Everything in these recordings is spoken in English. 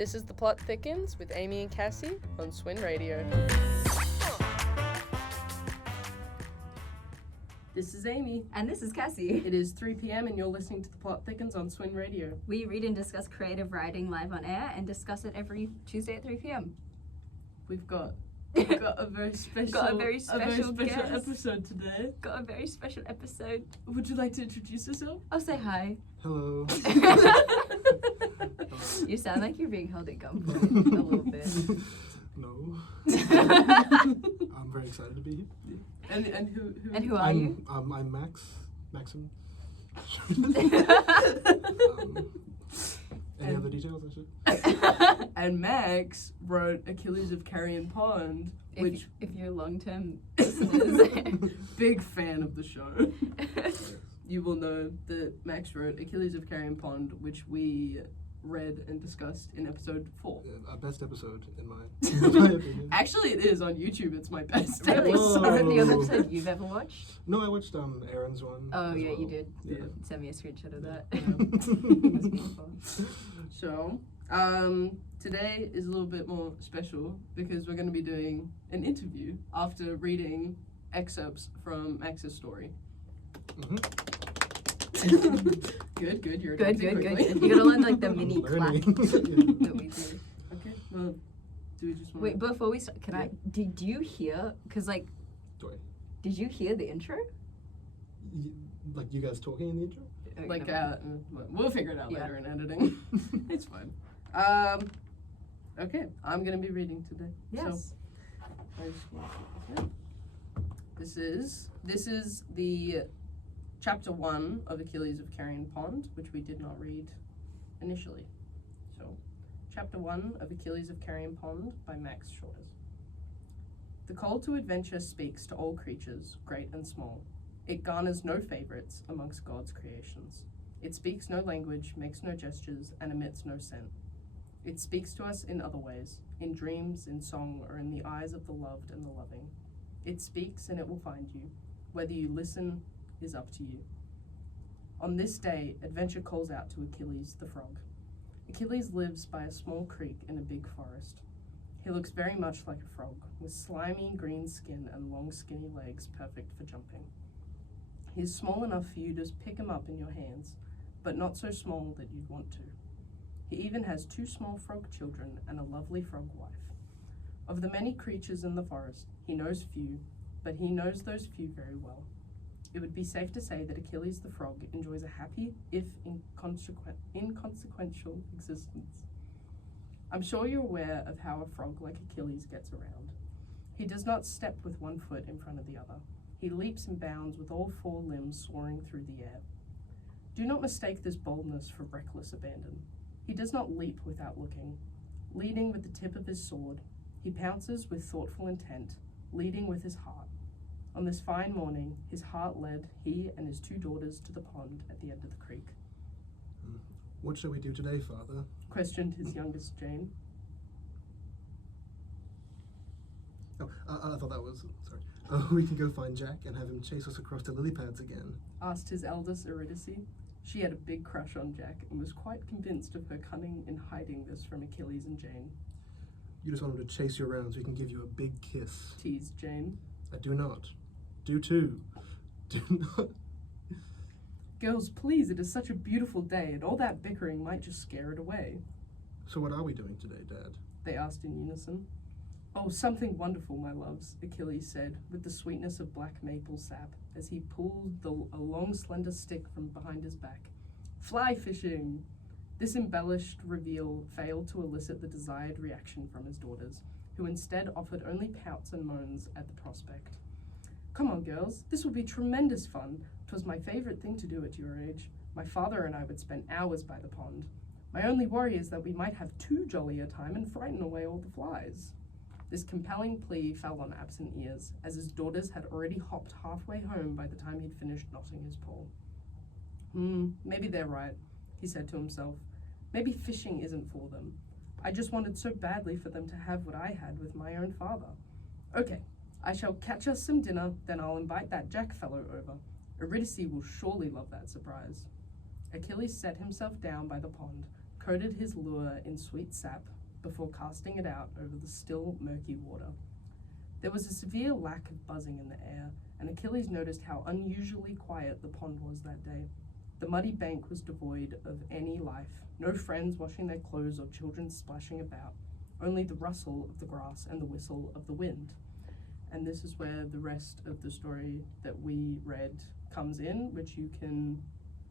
This is the Plot Thickens with Amy and Cassie on SwinRadio. This is Amy. And this is Cassie. It is 3 p.m. and you're listening to the Plot Thickens on SwinRadio. We read and discuss creative writing live on air and discuss it every Tuesday at 3 p.m. We've got a very special, guest. episode today. Got a very special episode. Would you like to introduce yourself? I'll say hi. Hello. You sound like you're being held at gunpoint a little bit. No. I'm very excited to be here. And who are you? I'm Maxim. Any other details I should? And Max wrote Achilles of Carrion Pond, which if you're long-term listeners, big fan of the show. You will know that Max wrote Achilles of Carrion Pond, which we read and discussed in episode 4. Yeah, our best episode in my opinion. Actually, it is on YouTube. It's my best really? episode. Is it the other episode you've ever watched? No, I watched Aaron's one. Oh yeah, well. you did. Yeah. Send me a screenshot of that. Yeah. It was beautiful. So, today is a little bit more special because we're going to be doing an interview after reading excerpts from Max's story. Good. You're Good. quickly. You gotta learn like the mini clap Learning. that we do. Okay, well, do we just want Wait, before we start, did you hear, because like, Do I? did you hear the intro? Like you guys talking in the intro? Oh, like, never mind. we'll figure it out Yeah. later in editing. It's fine. Okay, I'm gonna be reading today. Yes. So, this is the chapter 1 of Achilles of Carrion Pond, which we did not read initially. So, chapter 1 of Achilles of Carrion Pond by Max Shortus. The call to adventure speaks to all creatures, great and small. It garners no favorites amongst God's creations. It speaks no language, makes no gestures, and emits no scent. It speaks to us in other ways, in dreams, in song, or in the eyes of the loved and the loving. It speaks and it will find you. Whether you listen is up to you. On this day, adventure calls out to Achilles the frog. Achilles lives by a small creek in a big forest. He looks very much like a frog, with slimy green skin and long skinny legs perfect for jumping. He is small enough for you to pick him up in your hands, but not so small that you'd want to. He even has 2 small frog children and a lovely frog wife. Of the many creatures in the forest, he knows few, but he knows those few very well. It would be safe to say that Achilles the frog enjoys a happy, if inconsequential existence. I'm sure you're aware of how a frog like Achilles gets around. He does not step with one foot in front of the other. He leaps and bounds with all 4 limbs soaring through the air. Do not mistake this boldness for reckless abandon. He does not leap without looking. Leading with the tip of his sword, he pounces with thoughtful intent, leading with his heart. On this fine morning, his heart led he and his 2 daughters to the pond at the end of the creek. What shall we do today, Father? Questioned his youngest Jane. Oh, I thought that was, sorry. Oh, we can go find Jack and have him chase us across the lily pads again. Asked his eldest Eurydice. She had a big crush on Jack and was quite convinced of her cunning in hiding this from Achilles and Jane. You just want him to chase you around so he can give you a big kiss. Teased Jane. I do not. Do too. Do not. Girls, please, it is such a beautiful day, and all that bickering might just scare it away. So what are we doing today, Dad? They asked in unison. Oh, something wonderful, my loves, Achilles said, with the sweetness of black maple sap, as he pulled a long, slender stick from behind his back. Fly fishing! This embellished reveal failed to elicit the desired reaction from his daughters, who instead offered only pouts and moans at the prospect. Come on, girls, this will be tremendous fun. 'Twas my favorite thing to do at your age. My father and I would spend hours by the pond. My only worry is that we might have too jolly a time and frighten away all the flies. This compelling plea fell on absent ears, as his daughters had already hopped halfway home by the time he'd finished knotting his pole. Maybe they're right, he said to himself. Maybe fishing isn't for them. I just wanted so badly for them to have what I had with my own father. Okay, I shall catch us some dinner, then I'll invite that Jack fellow over. Eurydice will surely love that surprise. Achilles set himself down by the pond, coated his lure in sweet sap before casting it out over the still, murky water. There was a severe lack of buzzing in the air, and Achilles noticed how unusually quiet the pond was that day. The muddy bank was devoid of any life, no friends washing their clothes or children splashing about, only the rustle of the grass and the whistle of the wind. And this is where the rest of the story that we read comes in, which you can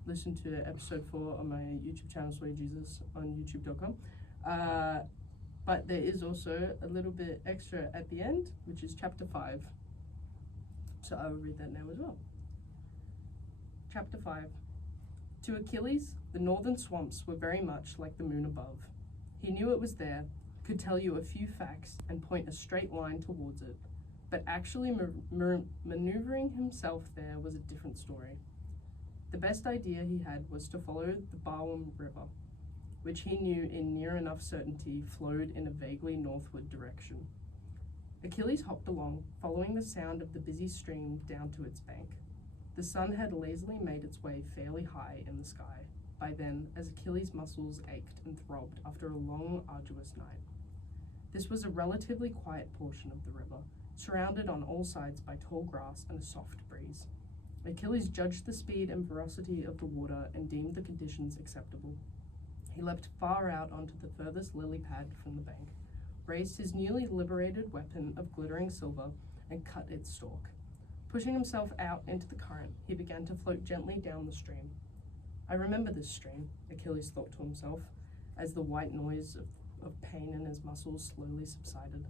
listen to episode 4 on my YouTube channel, SwinRadio, on youtube.com. But there is also a little bit extra at the end, which is chapter 5. So I will read that now as well. Chapter 5. To Achilles, the northern swamps were very much like the moon above. He knew it was there, could tell you a few facts, and point a straight line towards it. But actually maneuvering himself there was a different story. The best idea he had was to follow the Barwon River, which he knew in near enough certainty flowed in a vaguely northward direction. Achilles hopped along, following the sound of the busy stream down to its bank. The sun had lazily made its way fairly high in the sky by then, as Achilles' muscles ached and throbbed after a long, arduous night. This was a relatively quiet portion of the river, surrounded on all sides by tall grass and a soft breeze. Achilles judged the speed and ferocity of the water and deemed the conditions acceptable. He leapt far out onto the furthest lily pad from the bank, raised his newly liberated weapon of glittering silver, and cut its stalk. Pushing himself out into the current, he began to float gently down the stream. I remember this stream, Achilles thought to himself, as the white noise of pain in his muscles slowly subsided.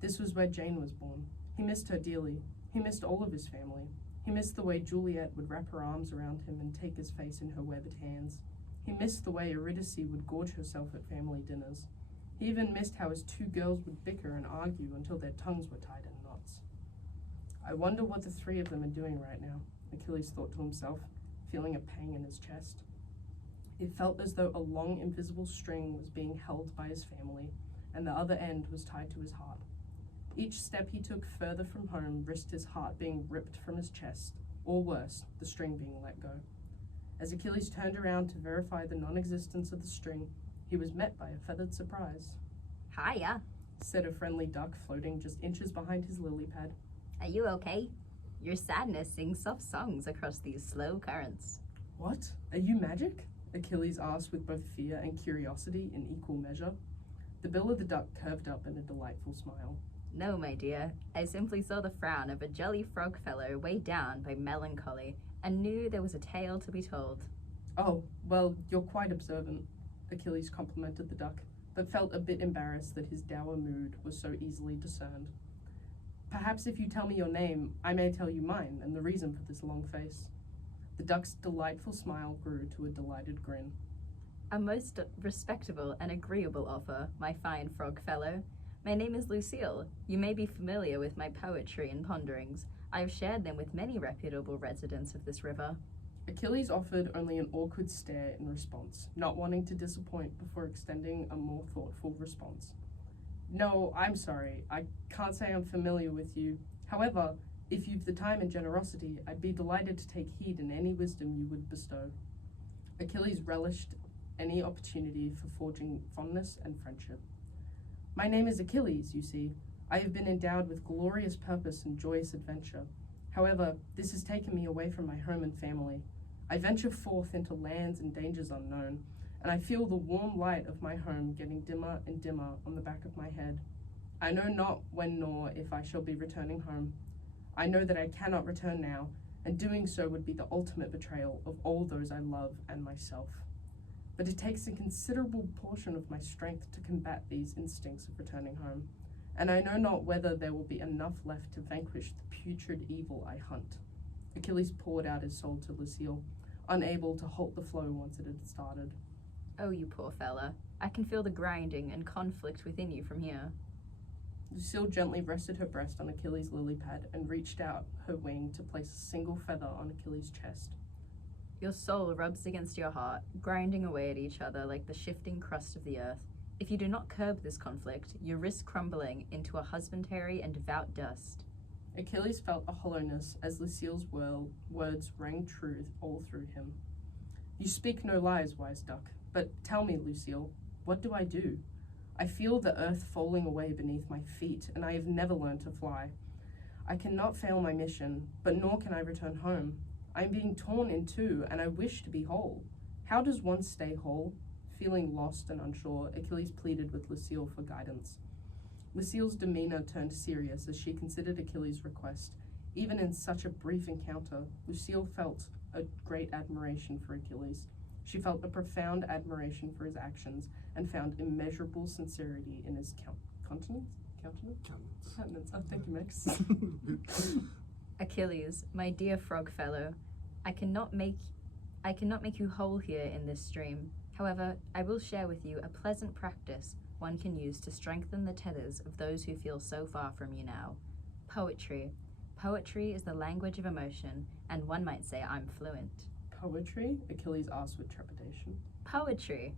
This was where Jane was born. He missed her dearly. He missed all of his family. He missed the way Juliet would wrap her arms around him and take his face in her webbed hands. He missed the way Eurydice would gorge herself at family dinners. He even missed how his two girls would bicker and argue until their tongues were tied in knots. I wonder what the three of them are doing right now, Achilles thought to himself, feeling a pang in his chest. It felt as though a long, invisible string was being held by his family, and the other end was tied to his heart. Each step he took further from home risked his heart being ripped from his chest, or worse, the string being let go. As Achilles turned around to verify the non-existence of the string, he was met by a feathered surprise. Hiya. Said a friendly duck floating just inches behind his lily pad. Are you okay? Your sadness sings soft songs across these slow currents. What? Are you magic? Achilles asked with both fear and curiosity in equal measure. The bill of the duck curved up in a delightful smile. No, my dear. I simply saw the frown of a jolly frog fellow weighed down by melancholy and knew there was a tale to be told. Oh, well, you're quite observant, Achilles complimented the duck, but felt a bit embarrassed that his dour mood was so easily discerned. Perhaps if you tell me your name, I may tell you mine and the reason for this long face. The duck's delightful smile grew to a delighted grin. A most respectable and agreeable offer, my fine frog fellow. My name is Lucille. You may be familiar with my poetry and ponderings. I have shared them with many reputable residents of this river. Achilles offered only an awkward stare in response, not wanting to disappoint before extending a more thoughtful response. No, I'm sorry. I can't say I'm familiar with you. However, if you've the time and generosity, I'd be delighted to take heed in any wisdom you would bestow. Achilles relished any opportunity for forging fondness and friendship. My name is Achilles, you see. I have been endowed with glorious purpose and joyous adventure. However, this has taken me away from my home and family. I venture forth into lands and dangers unknown, and I feel the warm light of my home getting dimmer and dimmer on the back of my head. I know not when nor if I shall be returning home. I know that I cannot return now, and doing so would be the ultimate betrayal of all those I love and myself. But it takes a considerable portion of my strength to combat these instincts of returning home, and I know not whether there will be enough left to vanquish the putrid evil I hunt. Achilles poured out his soul to Lucille, unable to halt the flow once it had started. Oh, you poor fella. I can feel the grinding and conflict within you from here. Lucille gently rested her breast on Achilles' lily pad and reached out her wing to place a single feather on Achilles' chest. Your soul rubs against your heart, grinding away at each other like the shifting crust of the earth. If you do not curb this conflict, you risk crumbling into a husbandary and devout dust. Achilles felt a hollowness as Lucille's words rang truth all through him. You speak no lies, wise duck. But tell me, Lucille, what do I do? I feel the earth falling away beneath my feet, and I have never learned to fly. I cannot fail my mission, but nor can I return home. I am being torn in two, and I wish to be whole. How does one stay whole? Feeling lost and unsure, Achilles pleaded with Lucille for guidance. Lucille's demeanor turned serious as she considered Achilles' request. Even in such a brief encounter, Lucille felt a great admiration for Achilles. She felt a profound admiration for his actions and found immeasurable sincerity in his countenance. Oh, thank you, Max. Achilles, my dear frog fellow, I cannot make you whole here in this stream. However, I will share with you a pleasant practice one can use to strengthen the tethers of those who feel so far from you now. Poetry. Poetry is the language of emotion, and one might say I'm fluent. Poetry? Achilles asked with trepidation. Poetry.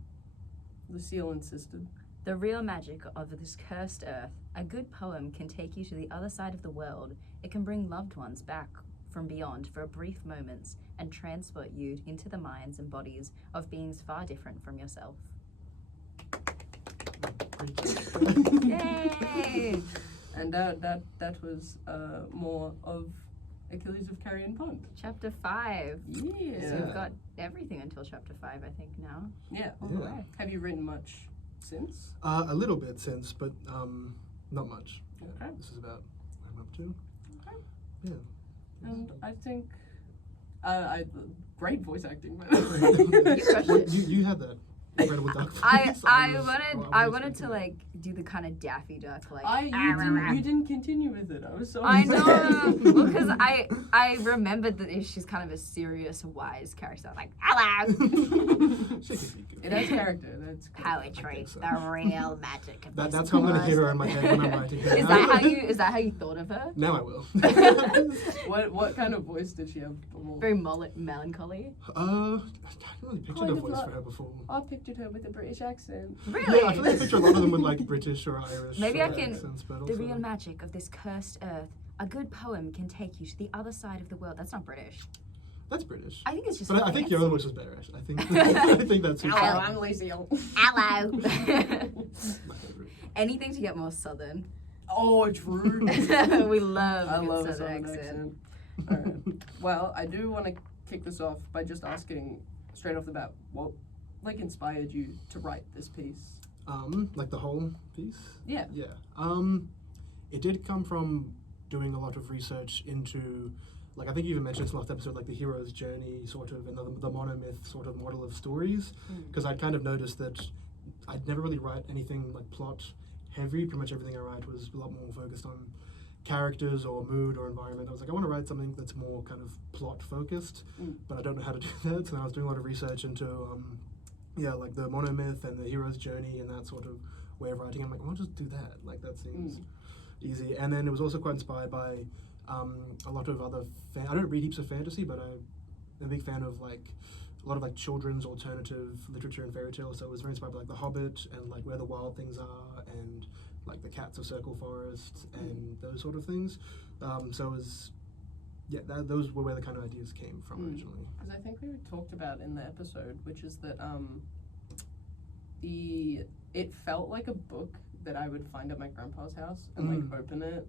Lucille insisted. The real magic of this cursed earth. A good poem can take you to the other side of the world. It can bring loved ones back from beyond for brief moments and transport you into the minds and bodies of beings far different from yourself. Yay! And that was more of Achilles of Carrion Pond. Chapter 5. Yeah. So we've got everything until chapter 5, I think, now. Yeah. All the way. Have you written much since? A little bit since, but not much. Okay. This is about what I'm up to. Okay. Yeah. And I think great voice acting. By You crushed it. You had that incredible duck voice. I wanted to like do the kind of Daffy Duck like. You didn't continue with it. I was so. I upset. know, well, because I remembered that she's kind of a serious, wise character. Like, hello. She could be good. It has character. That's good. Poetry, so. the real magic of this That's how I'm gonna world. hear her in my head when I'm writing her. Is that how you thought of her? Now I will. What kind of voice did she have before? Very melancholy. I haven't really pictured Kind a of voice like- for her before. I pictured her with a British accent. Really? Yeah, I feel like I picture a lot of them with like British or Irish. Maybe I can- accents, but The also- real magic of this cursed earth. A good poem can take you to the other side of the world. That's not British. That's British. I think it's just. But I think your other voice was better. Actually, I think that's Hello, I'm Lucille. Hello. my favorite. Anything to get more southern. Oh, true. We love I a good love a southern southern accent. accent. Alright. Well, I do want to kick this off by just asking straight off the bat, what like inspired you to write this piece? Like the whole piece. Yeah. Yeah. It did come from doing a lot of research into, like I think you even mentioned this last episode, like the hero's journey, sort of, and the monomyth sort of model of stories. Because I'd kind of noticed that I'd never really write anything like plot heavy. Pretty much everything I write was a lot more focused on characters or mood or environment. I was like, I want to write something that's more kind of plot focused, but I don't know how to do that. So then I was doing a lot of research into, like the monomyth and the hero's journey and that sort of way of writing. I'm like, I'll just do that. Like that seems easy. And then it was also quite inspired by a lot of other. I don't read heaps of fantasy, but I'm a big fan of like a lot of like children's alternative literature and fairy tales. So it was very inspired by like The Hobbit and like Where the Wild Things Are and like The Cats of Circle Forest and those sort of things. So it was, those were where the kind of ideas came from originally. Because I think we talked about in the episode, which is that it felt like a book that I would find at my grandpa's house and like open it,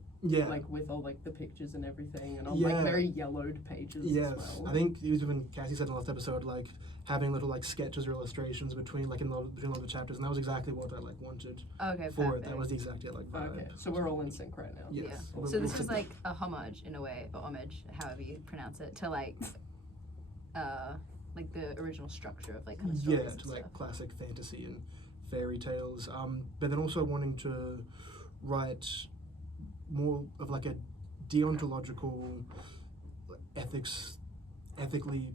like with all like the pictures and everything and all like very yellowed pages Yes, as well. I think it was when Cassie said in the last episode, like having little like sketches or illustrations between like between all the chapters, and that was exactly what I like wanted Okay, for perfect. it. That was the exact like vibe. Okay, so we're all in sync right now. Yes. Yeah. We'll- So we'll this is take- like a homage in a way, or homage, however you pronounce it, to like the original structure of like kind of stories. yeah, and to like stuff. classic fantasy and fairy tales. But then also wanting to write more of like a deontological ethically.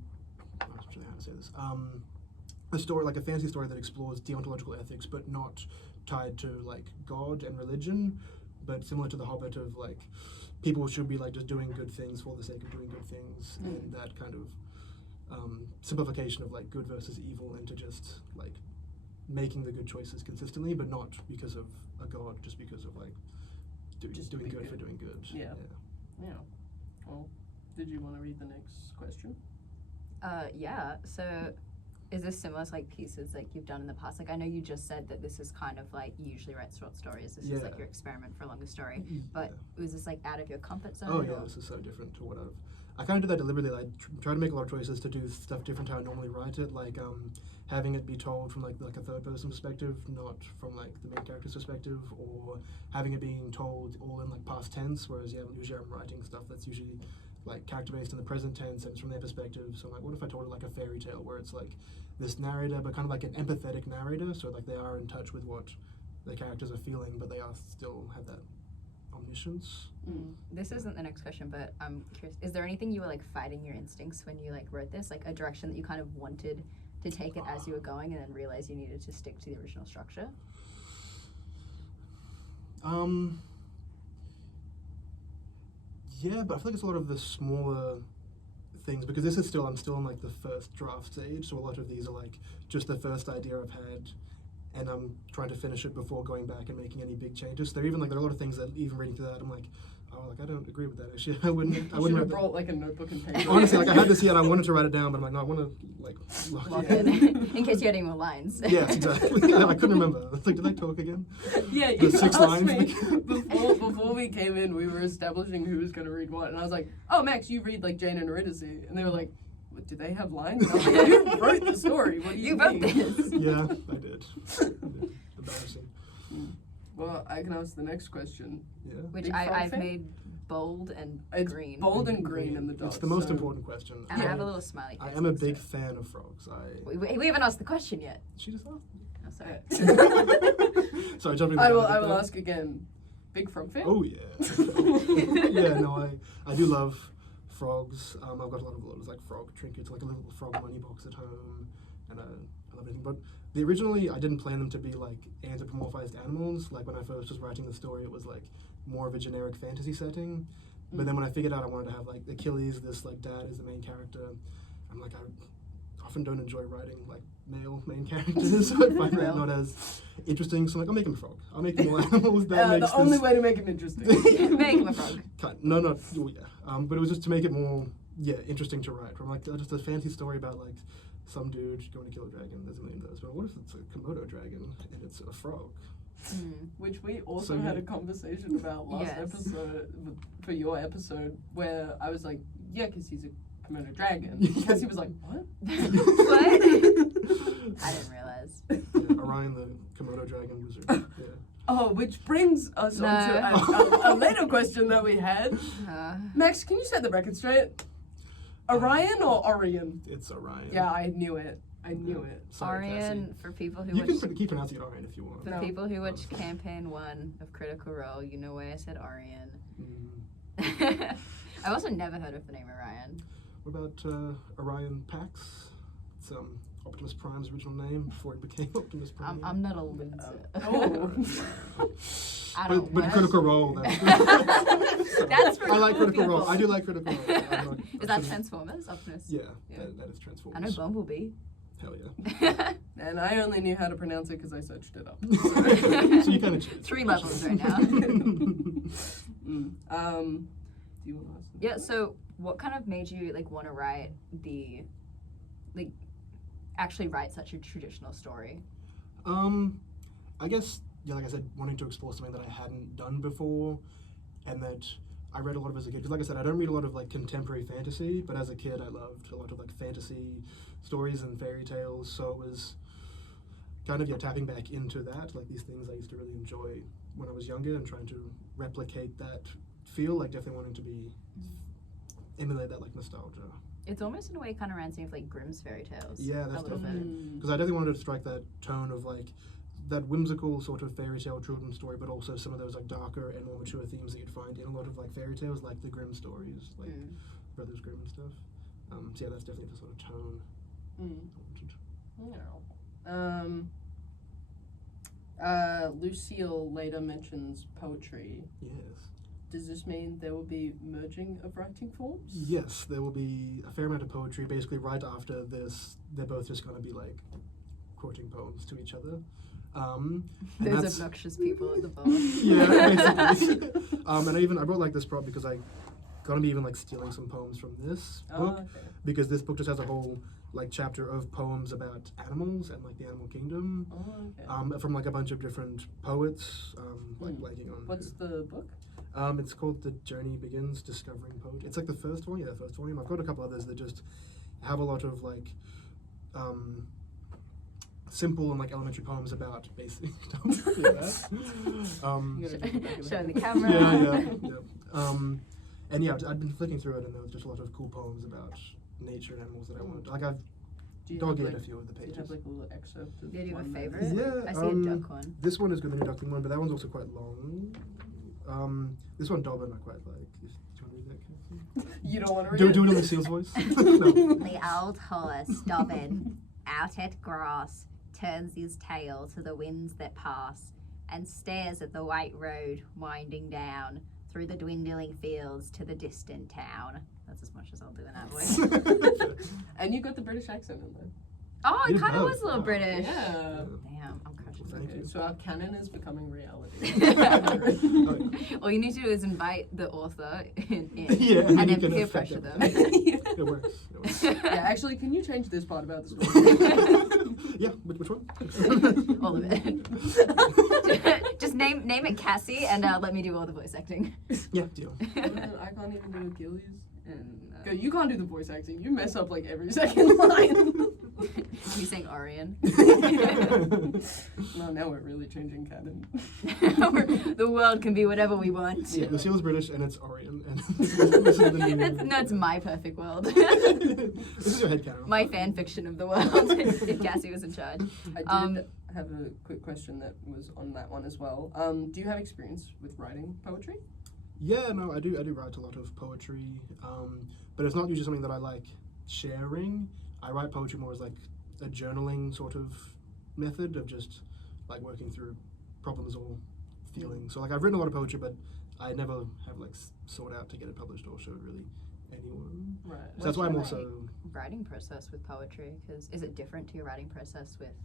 I'm not sure how to say this. A story like a fantasy story that explores deontological ethics, but not tied to like God and religion, but similar to The Hobbit of like people should be like just doing good things for the sake of doing good things, and that kind of simplification of like good versus evil into just like making the good choices consistently, but not because of a god, just because of like Just doing be good good. for doing good. Yeah. Yeah. Well, did you want to read the next question? Yeah, so Is this similar to like pieces like you've done in the past? Like I know you just said that this is kind of like you usually write short stories. This is like your experiment for a longer story. But was this like out of your comfort zone? Oh yeah, this is so different to what I kind of did that deliberately. I try to make a lot of choices to do stuff different how I normally write it, like having it be told from like a third person perspective, not from like the main character's perspective, or having it being told all in like past tense, whereas usually I'm writing stuff that's usually like character based in the present tense and it's from their perspective. So like what if I told it like a fairy tale where it's like this narrator but kind of like an empathetic narrator, so like they are in touch with what the characters are feeling, but they are still have that omniscience. This isn't the next question, but I'm curious, is there anything you were like fighting your instincts when you like wrote this, like a direction that you kind of wanted to take it as you were going and then realize you needed to stick to the original structure? Yeah, but I feel like it's a lot of the smaller things, because this is still, I'm still in like the first draft stage, so a lot of these are like just the first idea I've had, and I'm trying to finish it before going back and making any big changes. There are a lot of things that even reading through that, I'm like, oh, like I don't agree with that actually. I wouldn't have brought like a notebook and paper. Honestly, like I had this here and I wanted to write it down, but I'm like, no, I want to like lock it in case you had any more lines. Yeah, exactly. I couldn't remember. It's like, did I talk again? Yeah, you the 6 asked lines. Me before we came in, we were establishing who was going to read what, and I was like, oh, Max, you read like Jane and Eurydice, and they were like, what, do they have lines? And I was like, you wrote the story. What do you wrote mean? this. Yeah, I did. Embarrassing. Well, I can ask the next question. Yeah. Which Big I've frog made bold and It's green. bold and green in the dots. It's the most so- important question. And I have a little smiley face. I am a next to big it. fan of frogs. We haven't asked the question yet. She just asked. Oh, sorry. Sorry, jumping. I back. will ask again. Big frog fan? Oh yeah. Yeah, no, I do love frogs. I've got a lot of like frog trinkets, like a little frog money box at home, and I love everything. But originally, I didn't plan them to be like anthropomorphized animals. Like when I first was writing the story, it was like more of a generic fantasy setting. But then when I figured out I wanted to have like Achilles, this like dad is the main character, I'm like, I often don't enjoy writing like male main characters, so I find that not as interesting. So I'm like, I'll make him a frog. I'll make him more animals. That makes the only way to make him interesting. Make him a frog. No, oh, yeah. But it was just to make it more, interesting to write. I'm like, just a fancy story about like some dude going to kill a dragon. There's a million of those. But what if it's a Komodo dragon and it's a frog? Which we also had a conversation about last episode, for your episode, where I was like, yeah, because he's a Komodo dragon. Because he was like, what? What? I didn't realize. Yeah, Orion the Komodo dragon wizard. Yeah. Oh, which brings us on to a later question that we had. Max, can you set the record straight? Orion or Orion? It's Orion. Yeah, I knew it. I knew it. Sorry, Orion, Cassie. for people who You watch... can keep pronouncing it Orion if you want. For people who watch Campaign 1 of Critical Role, you know why I said Orion. I've also never heard of the name Orion. What about Orion Pax? It's Optimus Prime's original name before it became Optimus Prime. I'm not a loser. I but don't Critical Role. That's for I like cool Critical Role. people. I do like Critical Role. Is that Transformers? Optimus? Yeah, that is Transformers. I know Bumblebee. Hell yeah. And I only knew how to pronounce it because I searched it up. So you kind of 3 levels right now. Do you want to ask? Yeah, so what kind of made you want to write actually write such a traditional story? I guess, like I said, wanting to explore something that I hadn't done before, and that I read a lot of as a kid. Because like I said, I don't read a lot of contemporary fantasy, but as a kid I loved a lot of fantasy stories and fairy tales, so it was kind of tapping back into that, these things I used to really enjoy when I was younger, and trying to replicate that feel, definitely wanting to emulate that nostalgia. It's almost in a way kind of reminds me of Grimm's fairy tales. Yeah, that's a little definitely bit. because I definitely wanted to strike that tone of that whimsical sort of fairy tale children's story, but also some of those darker and more mature themes that you'd find in a lot of fairy tales, like the Grimm stories, Brothers Grimm and stuff. So yeah, that's definitely the sort of tone I wanted. Lucille later mentions poetry. Yes. Does this mean there will be merging of writing forms? Yes, there will be a fair amount of poetry. Basically, right after this, they're both just going to be quoting poems to each other. Those obnoxious people at the bar. Yeah, basically. And I brought this prop because I gonna be stealing some poems from this book, okay. because this book just has a whole like chapter of poems about animals and like the animal kingdom, Oh, okay. from like a bunch of different poets, like blanking on. What's the book? It's called The Journey Begins, Discovering Poetry. It's like the first volume. Yeah, the first volume. I've got a couple others that just have a lot of like simple and like elementary poems about basic. Don't do that. You gotta do the back of Showing it. the camera. Yeah. And yeah, I'd been flicking through it, and there was just a lot of cool poems about nature and animals that I wanted. Like I've Do you dog-eared have, a few of the do you pages. have like a little excerpt of Yeah, do you have a one that- favourite? Yeah, I see a duck one. This one is good, the new duckling one, but that one's also quite long. This one, Dobbin, I quite like. Do you want to read that, Cassie? You don't want to read Do it? it in Lucille's voice. No. The old horse, Dobbin, out at grass, turns his tail to the winds that pass, and stares at the white road winding down through the dwindling fields to the distant town. That's as much as I'll do in that voice. And you got the British accent in there. Oh, it You kind of have, was a little wow. British. Yeah. Damn, I'm crushing Thank Okay, you. so our canon is becoming reality. All you need to do is invite the author in Yeah, and then you can peer affect pressure it. them. It works. It works. Yeah, actually, can you change this part about the story? Yeah, which one? All of it. Just name it Cassie and let me do all the voice acting. Yeah, deal. I can't even do Achilles. Go, you can't do the voice acting. You mess up like every second line. You saying Orion? No, now we're really changing canon. The world can be whatever we want. Yeah, Lucille's British and it's Orion. And this is the new... No, it's my perfect world. This is your headcanon. My fan fiction of the world. If Cassie was in charge. I did have a quick question that was on that one as well. Do you have experience with writing poetry? Yeah, no, I do write a lot of poetry, but it's not usually something that I like sharing. I write poetry more as like a journaling sort of method of just like working through problems or feelings. So like I've written a lot of poetry, but I never have like sought out to get it published or showed really anyone. Right. So that's why I'm What's your, also... writing process with poetry? Because is it different to your writing process with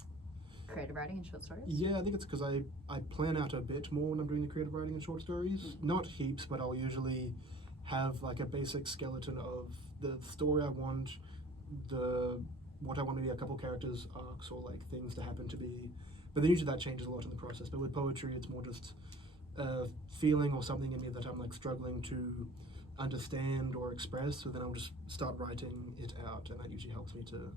creative writing and short stories? Yeah, I think it's because I plan out a bit more when I'm doing the creative writing and short stories. Not heaps, but I'll usually have like a basic skeleton of the story I want, what I want to be, a couple characters' arcs or like things to happen to be. But then usually that changes a lot in the process. But with poetry, it's more just a feeling or something in me that I'm like struggling to understand or express. So then I'll just start writing it out, and that usually helps me to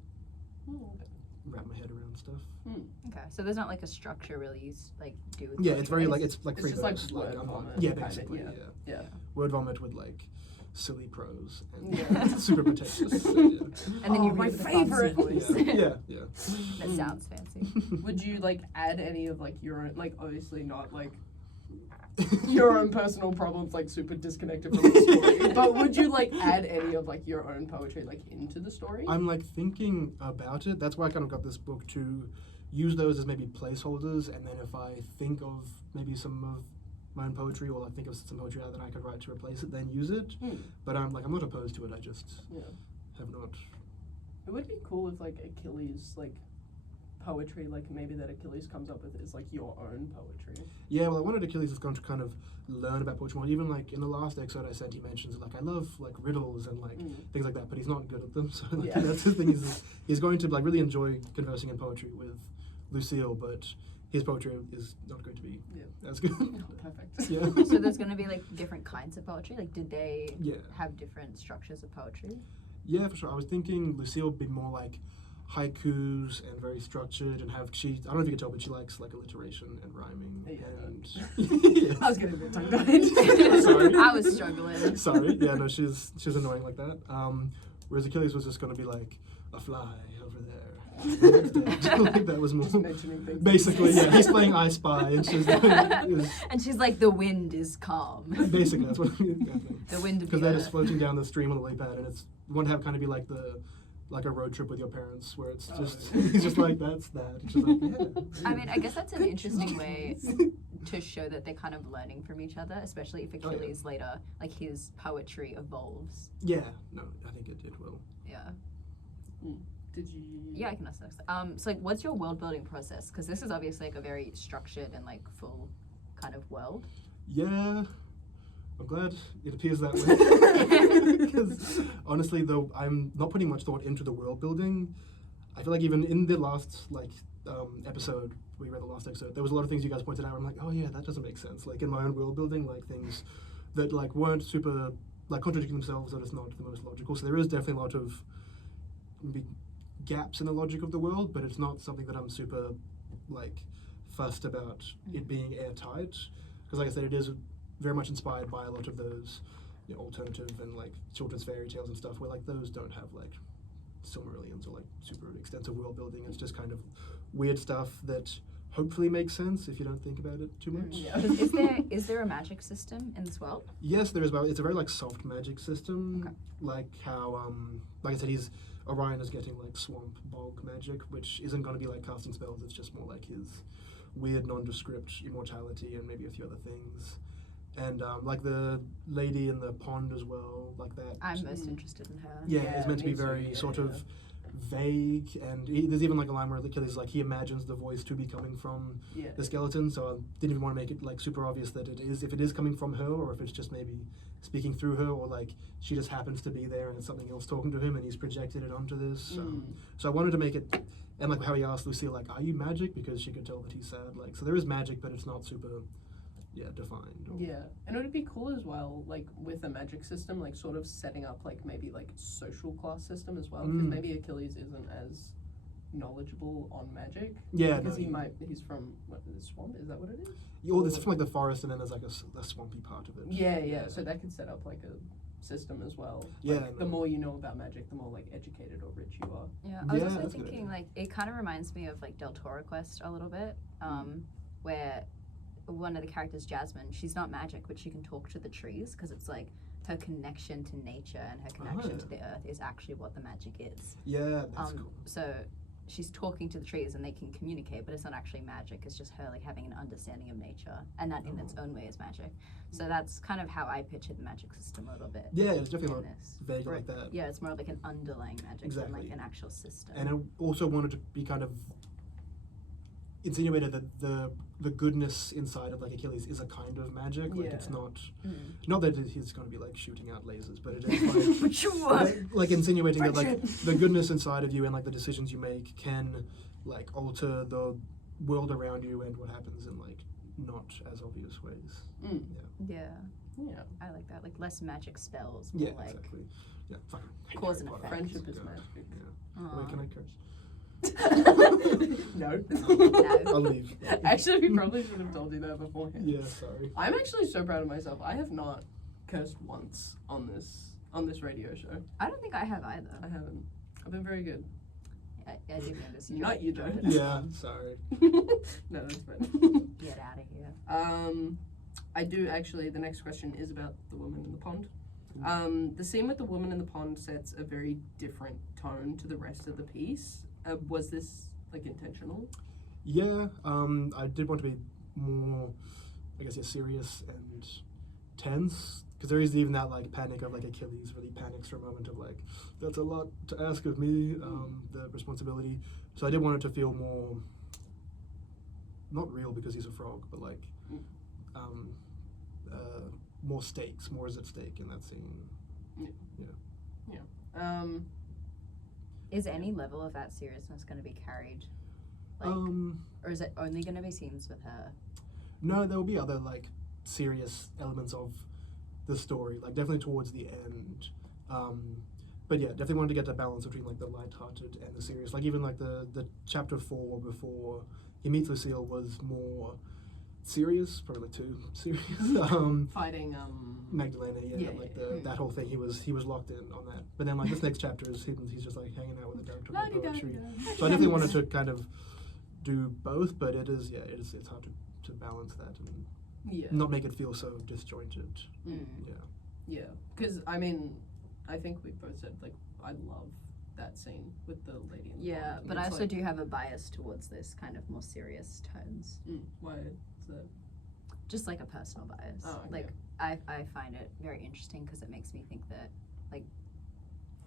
wrap my head around stuff. Okay, so there's not like a structure really you like do with Yeah, poetry, it's very right? like it's like It's free just like verse, word I'm not- vomit, yeah, kind of, basically, yeah. yeah. Yeah. Word vomit with like silly prose and Yeah. super pretentious. So, yeah. And then you Oh, read my with a fancy favourite. voice. Yeah. That sounds fancy. Would you like add any of like your own, like obviously not like your own personal problems like super disconnected from the story, but would you like add any of like your own poetry like into the story? I'm like thinking about it. That's why I kind of got this book to use those as maybe placeholders, and then if I think of maybe some of my own poetry or like think of some poetry that I could write to replace it, then use it. But I'm not opposed to it. I just Yeah. have not. It would be cool if like Achilles like poetry like maybe that Achilles comes up with is like your own poetry. Yeah, well, I wanted Achilles is going to kind of learn about poetry more. Even like in the last episode I sent, he mentions like I love like riddles and like things like that, but he's not good at them. So like, Yeah. that's his thing. He's going to like really enjoy conversing in poetry with Lucille, but his poetry is not going to be as good. Oh, perfect. Yeah. So there's going to be like different kinds of poetry. Like, did they Yeah. have different structures of poetry? Yeah, for sure. I was thinking Lucille would be more like haikus and very structured and have I don't know if you can tell, but she likes like alliteration and rhyming. Yeah. And I was getting a bit tongue-tied. Sorry. I was struggling. Sorry. Yeah, no, she's annoying like that. Whereas Achilles was just going to be like a fly over there. Like that was more Just mentioning things. basically. Yeah, he's playing I Spy, and she's And she's like, the wind is calm. basically that's what. The wind of Because the they're earth. just floating down the stream on the lily pad, and it's you want to have kind of be like a road trip with your parents, where it's just he's just like that's that. It's just like yeah. I mean, I guess that's an interesting way to show that they're kind of learning from each other, especially if Achilles later, like his poetry evolves. Yeah, no, I think it will. Yeah. Did you? Yeah, I can ask next. So like, what's your world building process? Because this is obviously like a very structured and like full kind of world. Yeah. I'm glad it appears that way. Because honestly, though, I'm not putting much thought into the world building. I feel like even in the last episode, we read the last episode, there was a lot of things you guys pointed out. I'm like, oh yeah, that doesn't make sense. Like in my own world building, like things that like weren't super like contradicting themselves, or just not the most logical. So there is definitely a lot of maybe gaps in the logic of the world, but it's not something that I'm super like fussed about it being airtight. Because like I said, it is very much inspired by a lot of those alternative and like children's fairy tales and stuff, where like those don't have like Silmarillions or like super extensive world building. It's just kind of weird stuff that hopefully makes sense if you don't think about it too much. Yeah. Is there a magic system in this world? Yes, there is. But it's a very like soft magic system. Okay. Like how like I said, Orion is getting like swamp bog magic, which isn't going to be like casting spells. It's just more like his weird nondescript immortality and maybe a few other things. And like the lady in the pond as well, like that. I'm most interested in her. Yeah, Yeah, it's meant to be me too, very yeah, sort yeah. of vague, and there's even like a line where Achilles like he imagines the voice to be coming from Yeah. the skeleton. So I didn't even want to make it like super obvious that if it is coming from her, or if it's just maybe speaking through her, or like she just happens to be there and it's something else talking to him and he's projected it onto this. So I wanted to make it, and like how he asked Lucille like, "Are you magic?" because she could tell that he's sad. Like, so there is magic, but it's not super, defined. Or, Yeah, and it would be cool as well, like with a magic system, like sort of setting up like maybe like social class system as well, because maybe Achilles isn't as knowledgeable on magic. Yeah, because no, he's from the swamp. Is that what it is? Well, it's from like the forest, and then there's like a swampy part of it. Yeah. So that could set up like a system as well. Yeah, Like, the no. more you know about magic, the more like educated or rich you are. Yeah, I was Yeah, also that's a good thinking idea. like it kind of reminds me of like Del Toro Quest a little bit, where one of the characters, Jasmine, she's not magic, but she can talk to the trees because it's like her connection to nature and her connection to the earth is actually what the magic is. Yeah, that's cool. So she's talking to the trees and they can communicate, but it's not actually magic. It's just her like having an understanding of nature, and that in its own way is magic. So that's kind of how I pictured the magic system a little bit. Yeah, it's definitely in not this. vague Where- like that. Yeah, it's more like an underlying magic than like Exactly. an actual system. And I also wanted to be kind of insinuated that the goodness inside of like Achilles is a kind of magic. Like it's not that he's going to be like shooting out lasers, but it is like insinuating that like the goodness inside of you and like the decisions you make can like alter the world around you and what happens in like not as obvious ways. Yeah, Yeah. I like that. Like less magic spells, more Yeah, like exactly. Yeah, fucking hate Cause Harry and Potter. effect. Friendship is God. magic. Yeah. Aw. Wait, can I curse? No. I'll leave. Actually, we probably should have told you that beforehand. Yeah, sorry. I'm actually so proud of myself. I have not cursed once on this radio show. I don't think I have either. I haven't. I've been very good. I do notice you. Not you, Joe. Yeah, sorry. No, that's fine. Get out of here. I do actually. The next question is about the woman in the pond. The scene with the woman in the pond sets a very different tone to the rest of the piece. Was this like intentional? Yeah, I did want to be more, I guess, serious and tense, because there is even that like panic of like Achilles really panics for a moment of like, that's a lot to ask of me, the responsibility. So I did want it to feel more, not real because he's a frog, but like more stakes, more is at stake in that scene. Is any level of that seriousness going to be carried? Like, or is it only going to be scenes with her? No, there will be other like serious elements of the story, like definitely towards the end. But yeah, definitely wanted to get that balance between like the lighthearted and the serious. Like even like the chapter 4 before he meets Lucille was more serious, probably like too serious. Fighting Magdalena, that whole thing. He was locked in on that. But then like this next chapter is he's just like hanging out with the dog talking poetry. So I definitely wanted to kind of do both, but it's hard to balance that and not make it feel so disjointed. Yeah, because I mean, I think we both said like I love that scene with the lady in the pond, and but I it's also like, do have a bias towards this kind of more serious tones. Why is that? Just like a personal bias. Oh, okay. Like I find it very interesting because it makes me think that like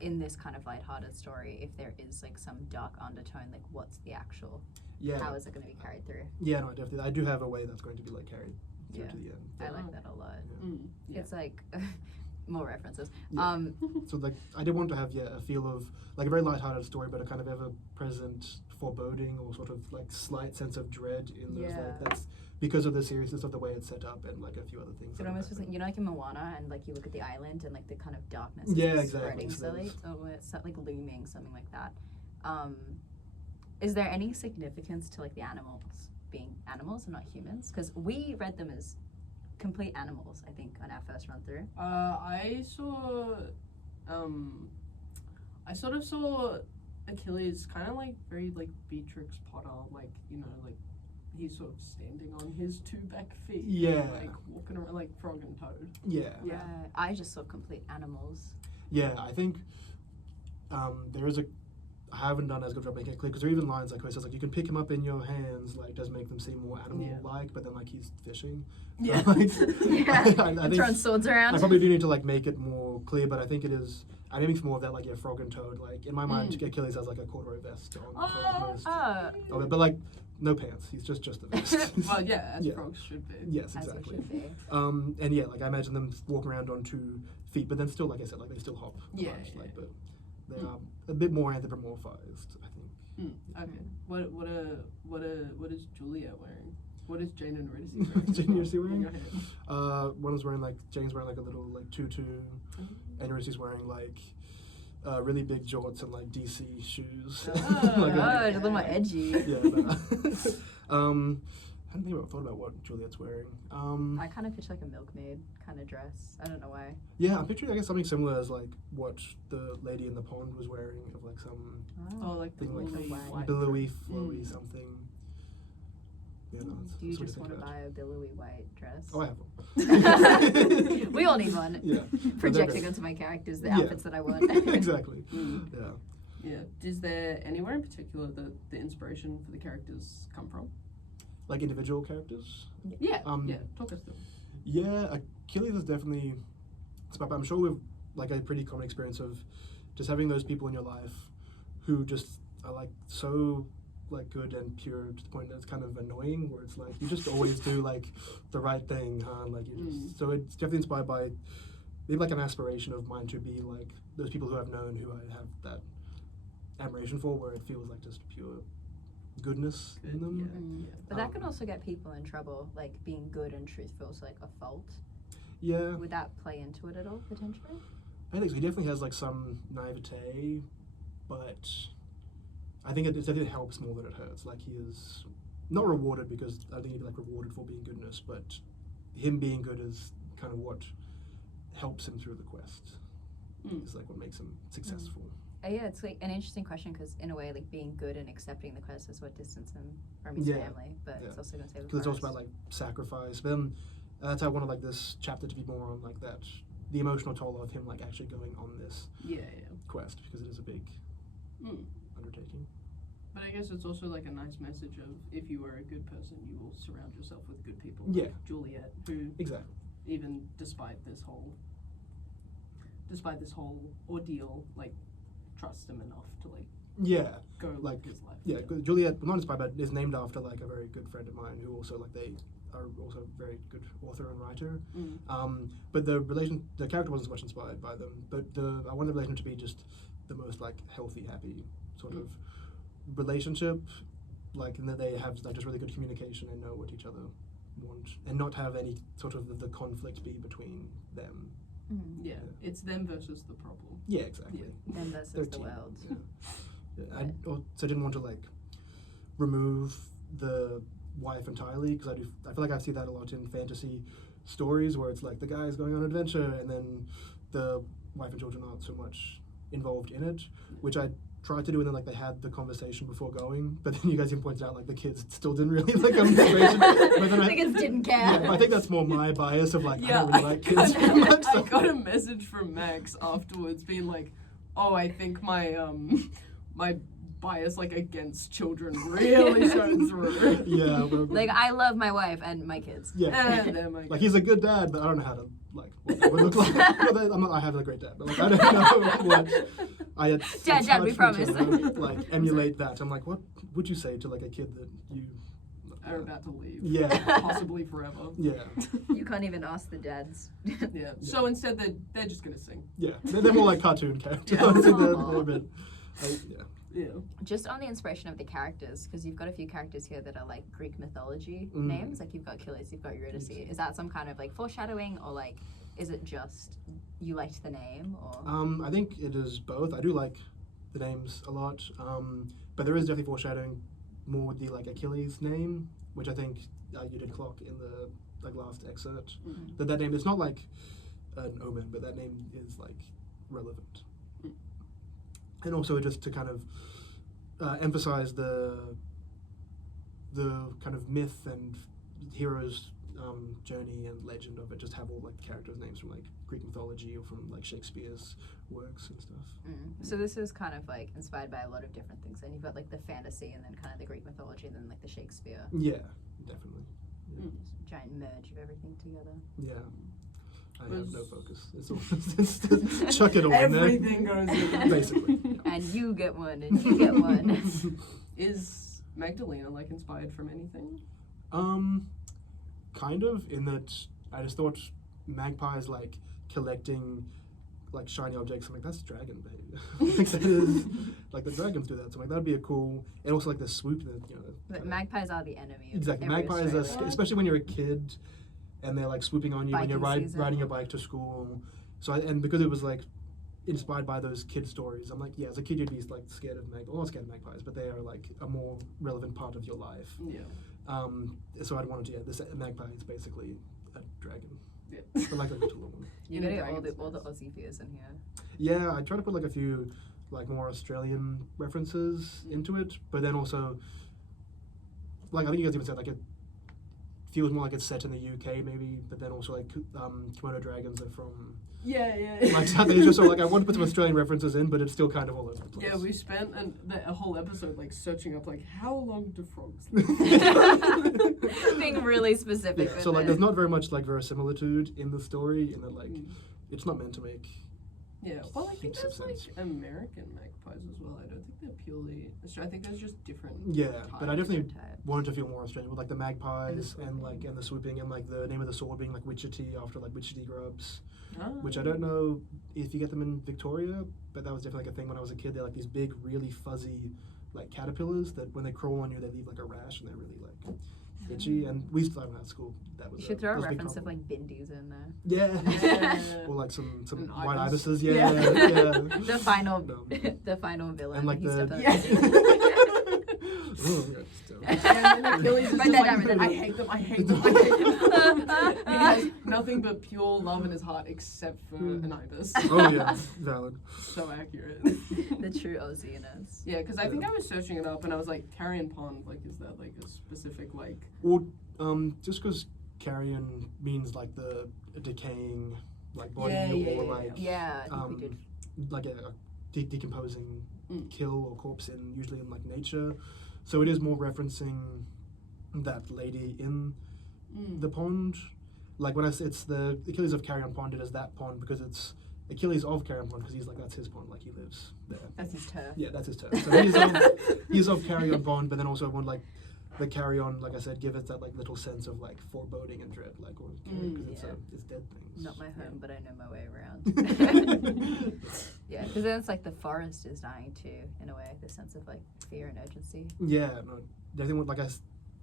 in this kind of lighthearted story, if there is like some dark undertone, like what's the actual how is it going to be carried through? Yeah, no, definitely. I do have a way that's going to be like carried through Yeah. to the end. I like that a lot. Yeah. It's like more references. Yeah. So like I did want to have a feel of like a very lighthearted story, but a kind of ever-present foreboding or sort of like slight sense of dread in those Yeah. like that's because of the seriousness of the way it's set up and like a few other things. It that almost was like, happen. you know, like in Moana, and like you look at the island and like the kind of darkness Yeah, is exactly. spreading So slowly. So it's like looming, something like that. Is there any significance to like the animals being animals and not humans? Because we read them as complete animals, I think, on our first run through. I sort of saw Achilles kind of like very like Beatrix Potter, like, you know, like he's sort of standing on his two back feet, Yeah. like walking around like Frog and Toad. Yeah. Yeah. I just saw complete animals. Yeah, I think there is I haven't done as good a job making it clear because there are even lines like where it says like you can pick him up in your hands, like does make them seem more animal-like, but then like he's fishing. Yeah. Like, Yeah. I think Throwing swords around. I probably do need to like make it more clear, but I think it is. I think it's more of that like Frog and Toad. Like in my mind, Achilles has like a corduroy vest on. for most of it, but like no pants. He's just the vest. Well, yeah, as Yeah. frogs should be. Yes, As it exactly. should be. And yeah, like I imagine them walking around on 2 feet, but then still, like I said, like they still hop. a Yeah, bunch, yeah, like, yeah. but they are a bit more anthropomorphized, I think. Okay. What is Juliet wearing? What is Jane and Rizzy wearing? Jane and Rizzy In wearing? your head? One is wearing like Jane's wearing like a little like tutu, and Rizzy's wearing like really big jorts and like DC shoes. Oh, Like, Oh, it's a little more edgy. yeah. But, I hadn't thought about what Juliet's wearing. I kind of picture like a milkmaid kind of dress. I don't know why. Yeah, I'm picturing I guess something similar as like what the lady in the pond was wearing, of like some Oh, like the thing like billowy white. white billowy, dress. flowy something. Yeah, no, it's, Do you it's what just want to think buy a billowy white dress? about. Oh, I have one. We all need one. Yeah. Projecting great. onto my characters the Yeah. outfits that I want. Exactly. Mm. Yeah. Yeah. Is there anywhere in particular that the inspiration for the characters come from? Like individual characters. Yeah. Um, yeah. Talk us through. Yeah, Achilles is definitely. But I'm sure we've like a pretty common experience of just having those people in your life who just are like so like good and pure to the point that it's kind of annoying. Where it's like you just always do like the right thing, huh? Like you just. So it's definitely inspired by maybe like an aspiration of mine to be like those people who I've known who I have that admiration for, where it feels like just pure goodness in them. Yeah. But that can also get people in trouble, like being good and truthful is like a fault. Yeah. Would that play into it at all, potentially? I think so. He definitely has like some naivete, but I think it helps more than it hurts. Like he is not rewarded because I think he'd be like rewarded for being goodness, but him being good is kind of what helps him through the quest. It's like what makes him successful. Yeah, it's like an interesting question because in a way, like being good and accepting the quest is what distanced him from his Yeah. family, but it's also going to save Because it's also about like sacrifice. But then that's how I wanted like this chapter to be more on like that, the emotional toll of him like actually going on this Yeah. quest because it is a big undertaking. But I guess it's also like a nice message of if you are a good person, you will surround yourself with good people. Yeah. Like Juliet, who Exactly. even despite this whole ordeal, like trust him enough to like Yeah. go Like, live his life. Yeah, Juliet, not inspired, but is named after like a very good friend of mine who also like they are also a very good author and writer. But the character wasn't so much inspired by them. But I wanted the relationship to be just the most like healthy, happy sort of relationship, like in that they have like just really good communication and know what each other want, and not have any sort of the conflict be between them. Yeah, it's them versus the problem. Yeah, exactly. Them They're versus a the team. world. Yeah. I also didn't want to like remove the wife entirely because I feel like I see that a lot in fantasy stories where it's like the guy's going on an adventure and then the wife and children aren't so much involved in it, which I tried to do, and then like they had the conversation before going, but then you guys even pointed out like the kids still didn't really like have a conversation. But then The kids didn't care. Yeah, I think that's more my bias of like I Yeah, don't really like kids very much. I So. got a message from Max afterwards being like, "Oh, I think my my bias like against children really shone through." Yeah, Like, I love my wife and my kids. yeah. And then my Like he's a good dad, but I don't know how to like what that would look like. I have a great dad, but like I don't know what it's Dad, hard we for me to, promise. like emulate that. I'm like, what would you say to like a kid that you are about to leave. Yeah. Possibly forever. Yeah. You can't even ask the dads. Yeah. So instead, they're just gonna sing. Yeah. They're more like cartoon characters. Yeah. They're a bit, yeah. Yeah. Just on the inspiration of the characters, because you've got a few characters here that are like Greek mythology Mm. names. Like you've got Achilles, you've got Eurydice. Is that some kind of like foreshadowing, or like is it just you liked the name? Or I think it is both. I do like the names a lot, but there is definitely foreshadowing more with the like Achilles name, which I think you did clock in the like last excerpt. Mm-hmm. That name is not like an omen, but that name is like relevant. And also just to kind of emphasize the kind of myth and hero's journey and legend of it. Just have all like the characters' names from like Greek mythology or from like Shakespeare's works and stuff. So this is kind of like inspired by a lot of different things. And you've got like the fantasy, and then kind of the Greek mythology, and then like the Shakespeare. Yeah, definitely. Just giant merge of everything together. Yeah. I Was- have no focus. It's all just chuck it all in there. Everything goes in. Basically. And you get one, and you get one. Is Magdalena like inspired from anything? Kind of, in that I just thought magpies like collecting like shiny objects. I'm like, that's dragon bait. Like that is like the dragons do that. So like that'd be a cool, and also like the swoop that But kinda- magpies are the enemy. Of exactly. every Magpies are Australian. especially when you're a kid, and they're like swooping on you when you're Biking season. riding your bike to school. So and because it was like inspired by those kid stories, I'm like, yeah, as a kid you'd be like scared of magpies, well, not scared of magpies, but they are like a more relevant part of your life. Yeah. So I'd wanted to, this magpie is basically a dragon, Yeah. but like a little one. You In gotta a get all the dragon's Aussie fears in here. Yeah, I try to put like a few like more Australian references into it, but then also like I think you guys even said like it feels more like it's set in the UK maybe, but then also like Komodo dragons are from Yeah. like South Asia, so like I want to put some Australian references in, but it's still kind of all over the place. Yeah, we spent a whole episode like searching up like how long do frogs live? Being really specific. Yeah, with so like it. there's not very much like verisimilitude in the story, in that like it's not meant to make. Yeah, well, I think Heaps of there's like sense. American magpies as well. I don't think they're purely. I think there's just different. Yeah, but I types. definitely type. wanted to feel more Australian with like the magpies and swooping. like and the swooping and like the name of the sword being like Wichita after like Wichita grubs, Ah. which I don't know if you get them in Victoria, but that was definitely like a thing when I was a kid. They're like these big, really fuzzy like caterpillars that when they crawl on you, they leave like a rash and they're really like itchy. And we used to have them at school. That was You should throw a that was big reference of problem. like bindies in there. Yeah. Yeah. Or like some An white ibis. ibises. Yeah. Yeah. The final, No. the final villain. And like when he the stepped on Yeah. the Oh, yeah, still. And then Achilles is Write just that like, down, write that I down. hate them, I hate them, I hate them. He has nothing but pure love in his heart except for an ibis. Oh yeah, valid. So accurate. the true Aussie in us. Yeah, because I think I was searching it up and I was like, Carrion Pond, like, is that like a specific, like. Or just because carrion means like the decaying like body or like Yeah, I think we did. like a decomposing Mm. kill or corpse in usually in like nature, so it is more referencing that lady in the pond. Like when it's the Achilles of Carrion Pond, it is that pond because it's Achilles of Carrion Pond because he's like that's his pond, like he lives there. That's his turf. Yeah, that's his term. So he's of Carrion Pond, but then also one like the carrion, like I said, give it that like little sense of like foreboding and dread, like or because it's dead things. Not my home, but I know my way around. Yeah, because then it's like the forest is dying too, in a way, the sense of like fear and urgency. Yeah, no, definitely. Like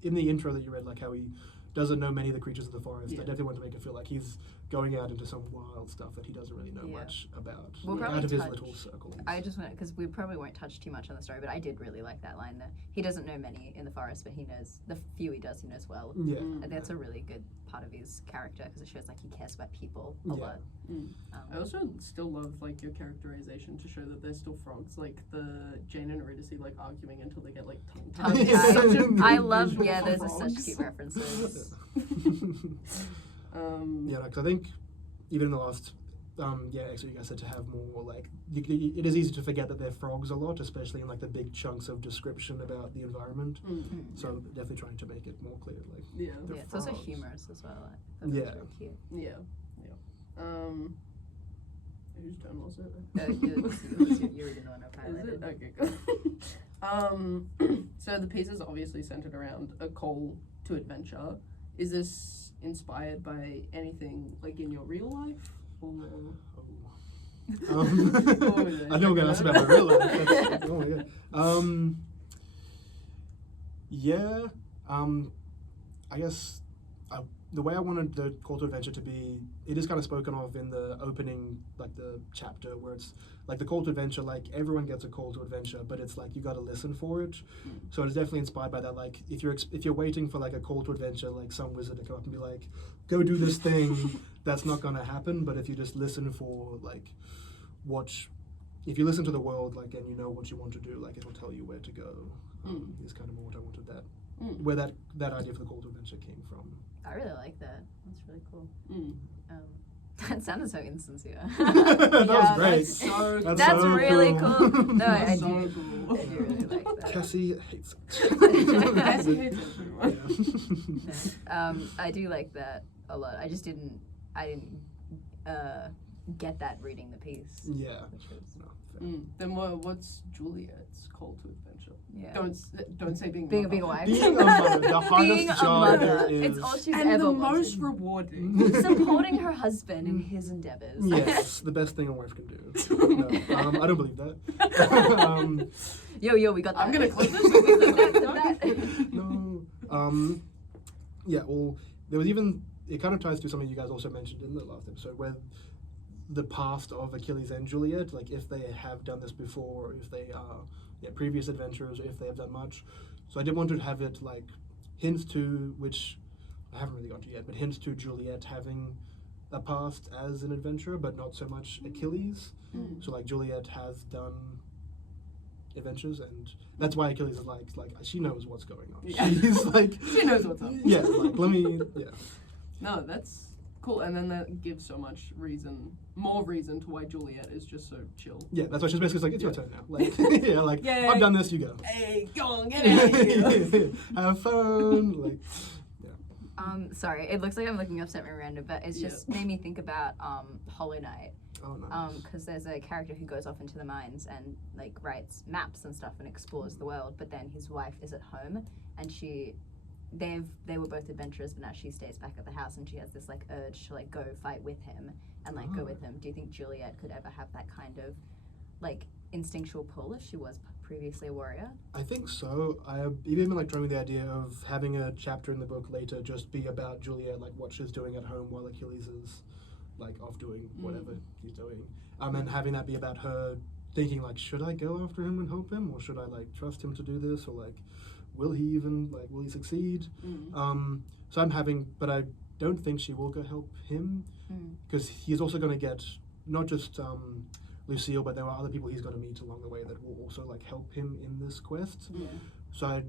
in the intro that you read, like how he doesn't know many of the creatures of the forest. Yeah. I definitely want to make it feel like he's going out into some wild stuff that he doesn't really know much about. We'll like, probably out of his touch- little circle. I just want because we probably won't touch too much on the story, but I did really like that line there. He doesn't know many in the forest, but he knows the few he does. He knows well. Yeah. And that's a really good part of his character because it shows like he cares about people a Yeah. lot. I also still love like your characterization to show that they're still frogs, like the Jane and Eurydice like arguing until they get like tongue tied. Yeah. Such a I big love, visual yeah, for those are such frogs. cute references. Yeah, because I think even in the last, actually you guys said to have more like it is easy to forget that they're frogs a lot, especially in like the big chunks of description about the environment. So definitely trying to make it more clear, like Yeah. the Yeah, it's also frogs. humorous as well. I thought it was Yeah. really cute. Yeah. Whose turn was it? You're reading the one I've Is it? highlighted. Okay, good. So the piece is obviously centered around a coal to adventure. Is this inspired by anything like in your real life? Or... I know we're gonna ask about my real life. That's, oh my god. Yeah. I guess the way I wanted the call to adventure to be, it is kind of spoken of in the opening, like the chapter where it's like the call to adventure. Like everyone gets a call to adventure, but it's like you got to listen for it. So it's definitely inspired by that. Like if you're waiting for like a call to adventure, like some wizard to come up and be like, go do this thing, that's not gonna happen. But if you just listen for like if you listen to the world, like, and you know what you want to do, like it'll tell you where to go. Is kind of more what I wanted where that idea for the call to adventure came from. I really like that. That's really cool. That sounded so insincere. That was great. That's so really cool. No, I So do. cool. I do really like that. Cassie hates Cassie hates it. I do like that a lot. I didn't get that reading the piece. Yeah. Which was, Then what's Juliet's call to adventure? yeah. Don't say being Being a wife. Being a mother, the Being hardest a job mother. there is. It's all she's and ever the wanted. most rewarding. Supporting her husband in his endeavors. Yes, the best thing a wife can do. No, I don't believe that. Yo, we got that. I'm gonna clip this. No. Yeah, well, there was even, it kind of ties to something you guys also mentioned in the last episode, where the past of Achilles and Juliet, like if they have done this before, or if they are previous adventurers, or if they have done much. So I did want to have it like hints to, which I haven't really got to yet, but hints to Juliet having a past as an adventurer, but not so much Achilles. So like Juliet has done adventures, and that's why Achilles is like she knows what's going on. Yeah. She's like She knows what's up. yeah, like No, that's cool, and then that gives so much more reason to why Juliet is just so chill. Yeah, that's why she's basically like, it's your turn now. Like, yeah, like, Yeah. I've done this, you go. Hey, go on, get out of here. Have fun. Like, Sorry, it looks like I'm looking up something random, but it's just made me think about Hollow Knight. oh, nice. Because there's a character who goes off into the mines and like writes maps and stuff and explores the world, but then his wife is at home, and they were both adventurers, but now she stays back at the house, and she has this like urge to like go fight with him and like go with him. Do you think Juliet could ever have that kind of like instinctual pull if she was previously a warrior? I think so. I have even been like trying with the idea of having a chapter in the book later just be about Juliet, like what she's doing at home while Achilles is like off doing whatever he's doing. And having that be about her thinking like, should I go after him and help him, or should I like trust him to do this, or like, will he succeed? So but I don't think she will go help him, because he's also going to get not just Lucille, but there are other people he's going to meet along the way that will also like help him in this quest. So I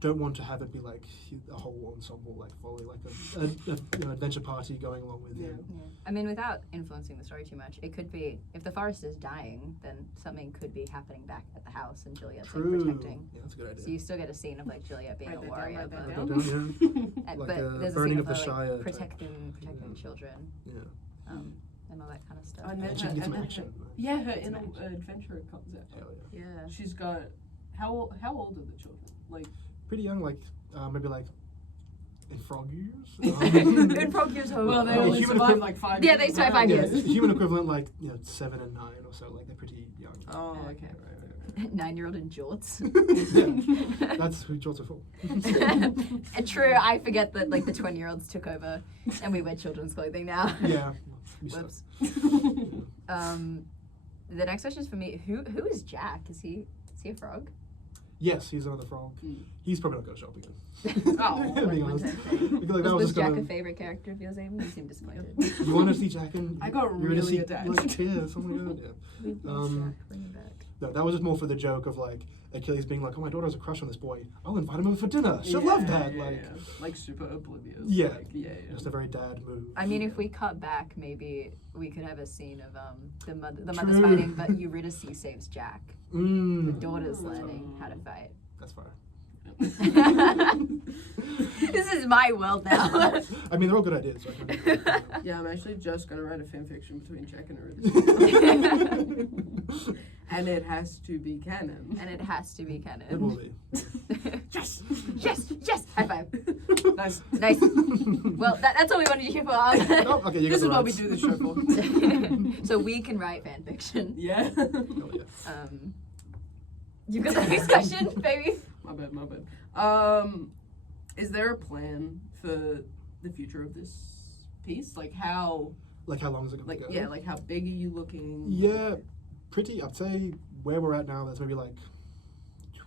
don't want to have it be like a whole ensemble like following like a adventure party going along with him. Yeah. I mean, without influencing the story too much, it could be, if the forest is dying, then something could be happening back at the house, and Juliet's like protecting. Yeah, that's a good idea. So you still get a scene of like Juliet being Write a that warrior, down, write that but, down. Like but a there's a burning scene of of the her Shire like type. protecting children, Yeah. and all that kind of stuff. And then And she can get some her- action. Yeah, her It's inner an action. adventurer comes out. Hell yeah. Yeah. She's got how old are the children? Like Pretty young, like maybe like in frog years. In frog years old. well, they Yeah, only human survive equiv- like 5 Yeah, years. they survive 5 yeah, years. human equivalent like 7 and 9 or so. Like they're pretty young. Oh, okay, right. 9-year-old in jorts. Yeah, that's who Jorts are for. True, I forget that like the 20-year-olds took over, and we wear children's clothing now. Yeah. we suck. Whoops. The next question is for me. Who is Jack? Is he a frog? Yes, he's another frog. He's probably not going to show up again. Oh, Being one honest. time thing. I feel like that Was just Jack gonna- a favorite character of yours, Amy? You seem disappointed. You want to see Jack and I got you're gonna really see, attached. Like, yeah, oh my god, yeah. We lost Jack. Bring him back. No, that was just more for the joke of like Achilles being like, oh, my daughter has a crush on this boy. I'll invite him over for dinner. She'll love that. Yeah, like, yeah. Like super oblivious. Yeah. Like, yeah. just a very dad move. I mean, if we cut back, maybe we could have a scene of the mother's fighting, but Eurydice saves Jack. The daughter's learning how to fight. That's fine. This is my world now. I mean, they're all good ideas. So I can Yeah, I'm actually just gonna write a fanfiction between Jack and Arubis. And it has to be canon. And it has to be canon. It will be. Yes! Yes! Yes! High five. Nice. Nice. Well, that's all we wanted you here for. Oh, okay, you This got is the what we rights. do this show for. So we can write fan fiction. Yeah. Oh, yeah. You got the discussion, baby. My bad. Is there a plan for the future of this piece? Like how Like, how long is it going to go? yeah, like how big are you looking? Yeah, pretty. I'd say where we're at now, that's maybe like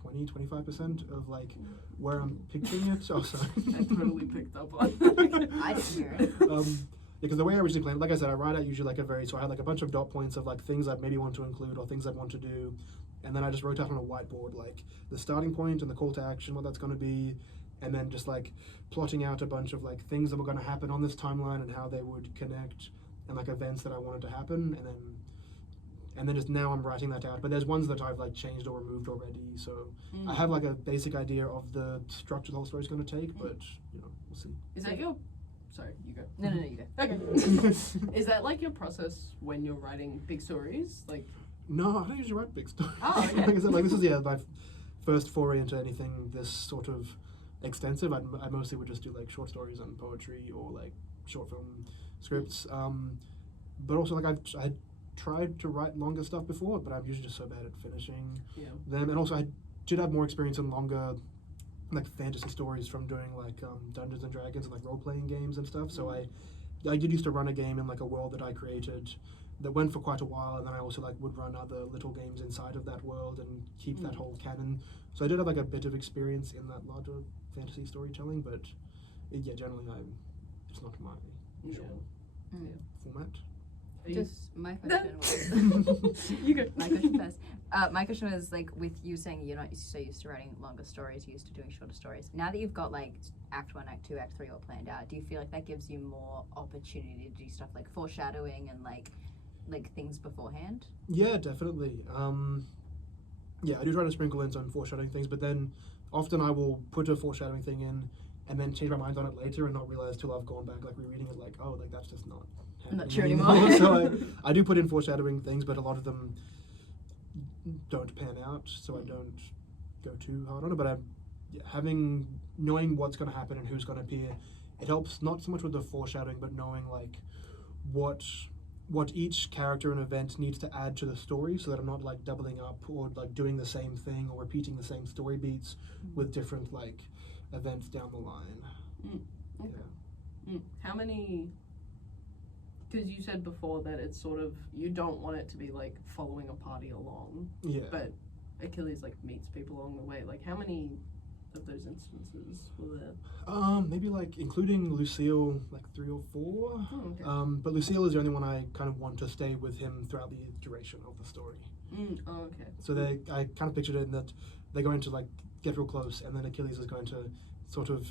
20-25% of like where I'm picturing it. Oh, sorry. I totally picked up on. I didn't hear it. Because the way I originally planned, like I said, I write out usually like so I had like a bunch of dot points of like things I maybe want to include or things I want to do, and then I just wrote out on a whiteboard like the starting point and the call to action, what that's going to be, and then just like plotting out a bunch of like things that were going to happen on this timeline and how they would connect, and like events that I wanted to happen, and then just now I'm writing that out. But there's ones that I've like changed or removed already, so I have like a basic idea of the structure the whole story's going to take, but you know, we'll see. Is that your? Sorry, you go. No, you go. Okay. Is that like your process when you're writing big stories? Like, No, I don't usually write big stories. Oh, okay. Like I said, like this is my first foray into anything this sort of extensive. I mostly would just do like short stories and poetry or like short film scripts. But also like I tried to write longer stuff before, but I'm usually just so bad at finishing them. And also I did have more experience in longer like fantasy stories from doing like Dungeons and Dragons and like role-playing games and stuff. So I did used to run a game in like a world that I created that went for quite a while, and then I also like would run other little games inside of that world and keep that whole canon. So I did have like a bit of experience in that larger fantasy storytelling, but generally it's not my usual format. Just my question was. You go. My question first. My question was like, with you saying you're not so used to writing longer stories, you're used to doing shorter stories. Now that you've got like Act 1, Act 2, Act 3 all planned out, do you feel like that gives you more opportunity to do stuff like foreshadowing and like things beforehand? Yeah, definitely. I do try to sprinkle in some foreshadowing things, but then often I will put a foreshadowing thing in and then change my mind on it later and not realize till I've gone back like rereading it like, oh, like that's just not Not true anymore. anymore. So I do put in foreshadowing things, but a lot of them don't pan out, so I don't go too hard on it. But knowing what's going to happen and who's going to appear, it helps not so much with the foreshadowing, but knowing like what each character and event needs to add to the story, so that I'm not like doubling up or like doing the same thing or repeating the same story beats with different like events down the line. Okay. How many? Because you said before that it's sort of, you don't want it to be like following a party along. Yeah. But Achilles like meets people along the way. Like how many of those instances were there? Maybe like including Lucille, like 3 or 4. Oh, okay. But Lucille is the only one I kind of want to stay with him throughout the duration of the story. Oh, okay. So I kind of pictured it in that they're going to like get real close, and then Achilles is going to sort of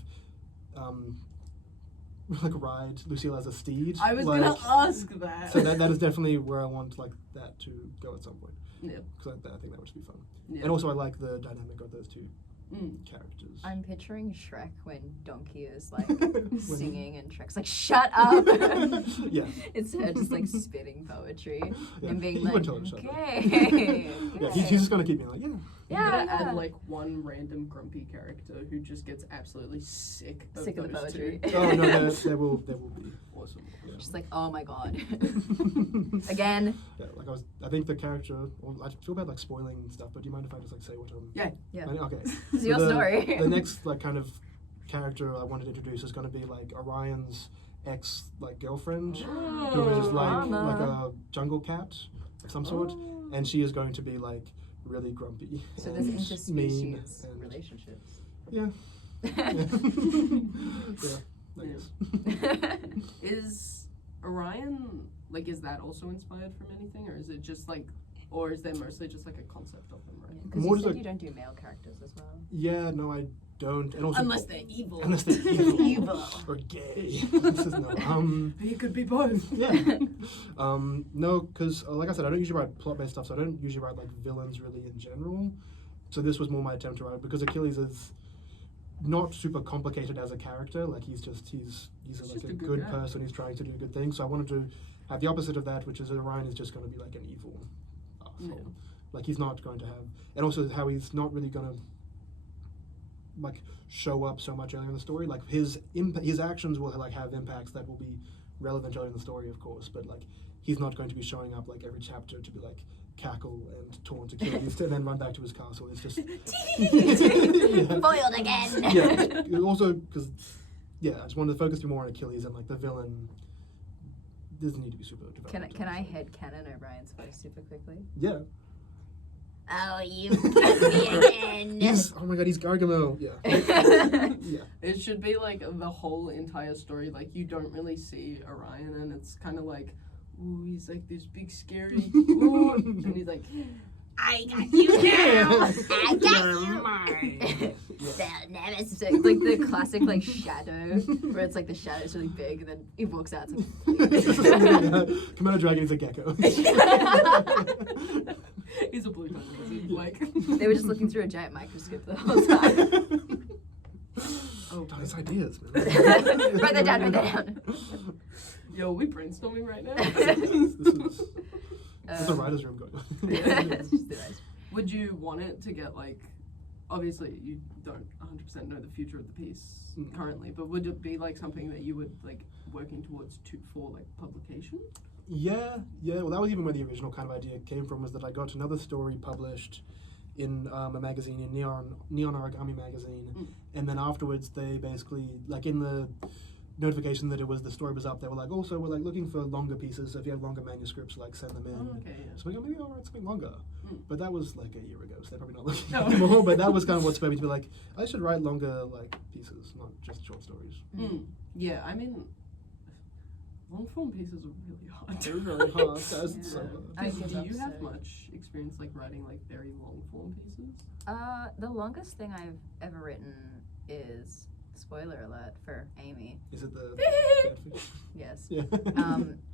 like ride Lucille as a steed. I was like, gonna ask that. So that is definitely where I want like that to go at some point. Yeah. Because I think that would just be fun. Yeah. And also I like the dynamic of those two characters. I'm picturing Shrek when Donkey is like singing and Shrek's like, shut up! Yeah. It's her just like spitting poetry Yeah. and being He like, wouldn't tell her to shut up. okay. Yeah, he's just going to keep being like, You gotta add like one random grumpy character who just gets absolutely sick of Sick of the those poetry. two. oh no, there will be. Awesome. Yeah. Just like, oh my god. Again. Yeah, like I think the character, well, I feel bad like spoiling stuff, but do you mind if I just like say what Yeah. Okay. It's your story. The next like kind of character I wanted to introduce is going to be like Orion's ex like girlfriend, who is like a jungle cat of some sort, and she is going to be like really grumpy. So there's and mean interspecies and- relationships. Yeah. Yeah. I guess. Is Orion, like, is that also inspired from anything, or is it just like, or is there mostly just like a concept of them, right? Because More you just said like- you don't do male characters as well. Yeah, no, I don't. And also, Unless they're evil. unless they're evil, Evil. or gay. This is no. He could be both. Yeah. No, because like I said, I don't usually write plot-based stuff, so I don't usually write like villains really in general. So this was more my attempt to write, because Achilles is not super complicated as a character. Like he's Just like a a good good guy. person. He's trying to do good things. So I wanted to have the opposite of that, which is that Orion is just going to be like an evil asshole. Yeah. Like he's not going to have, and also how he's not really going to like show up so much earlier in the story. Like his actions will like have impacts that will be relevant earlier in the story, of course. But like he's not going to be showing up like every chapter to be like cackle and taunt Achilles and then run back to his castle. It's just Foiled again. yeah. Also, because I just wanted to focus more on Achilles and like the villain doesn't need to be super developed. Can I headcanon O'Brien's voice super quickly? Yeah. Oh, you got me again. Oh my god, he's Gargamel. Yeah. Yeah. It should be like the whole entire story. Like you don't really see Orion, and it's kind of like, ooh, he's like this big scary, ooh, and he's like, I got you now. I got you. It's like the classic like shadow, where it's like the shadow's really big, and then he walks out. Komodo dragon is a gecko. he's a blue tongue lizard. Like They were just looking through a giant microscope the whole time. oh, Nice ideas, man. Write that down. Yo, are we brainstorming right now? There's a writer's room going on. It's just the rest. Would you want it to get like, obviously you don't 100% know the future of the piece currently, but would it be like something that you would like working towards for like publication? Yeah. Well, that was even where the original kind of idea came from, was that I got another story published in a magazine, in Neon Origami magazine, and then afterwards they basically, like in the notification that the story was up, they were like, also we're like looking for longer pieces, so if you have longer manuscripts, like send them in. Oh, okay, yeah. So we go, maybe I'll write something longer. But that was like a year ago, so they're probably not looking No. anymore. But that was kind of what spurred me to be like, I should write longer like pieces, not just short stories. Yeah, I mean, long form pieces are really hard. They're very hard. That's Yeah. so hard. I Do give you up have so- much experience like writing like very long form pieces? The longest thing I've ever written is, spoiler alert for Amy, Is it the fanfic? yes, Yeah.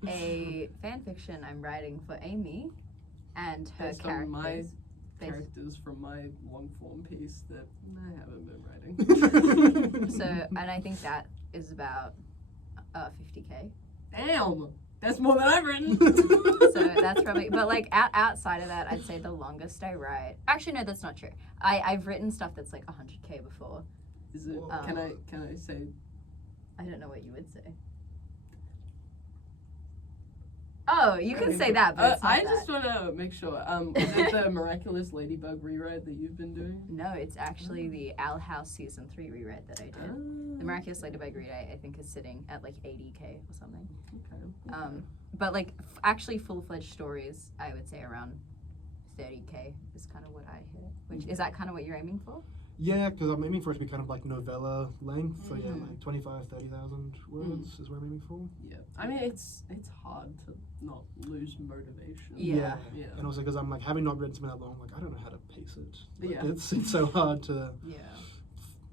a fan fiction I'm writing for Amy and her Based on my characters. characters from my long form piece that I haven't been writing. So, and I think that is about 50K. Damn, that's more than I've written. So that's probably, but like outside of that, I'd say the longest I write. Actually, no, that's not true. I've written stuff that's like 100K before. Is it? Whoa. Can I say? I don't know what you would say. Oh, you can say that, but it's not I that. just want to make sure. Is it the Miraculous Ladybug rewrite that you've been doing? No, it's actually the Owl House Season 3 rewrite that I did. The Miraculous Ladybug rewrite, I think, is sitting at like 80K or something. Okay. But like actually full-fledged stories, I would say around 30K is kind of what I hit. Which is that kind of what you're aiming for? Yeah, because I'm aiming for it to be kind of like novella length. So yeah, like 25, 30,000 words is what I'm aiming for. Yeah. I mean, it's hard to not lose motivation. Yeah. Yeah. And also because I'm like, having not written something that long, like I don't know how to pace it. Like, Yeah. It's so hard to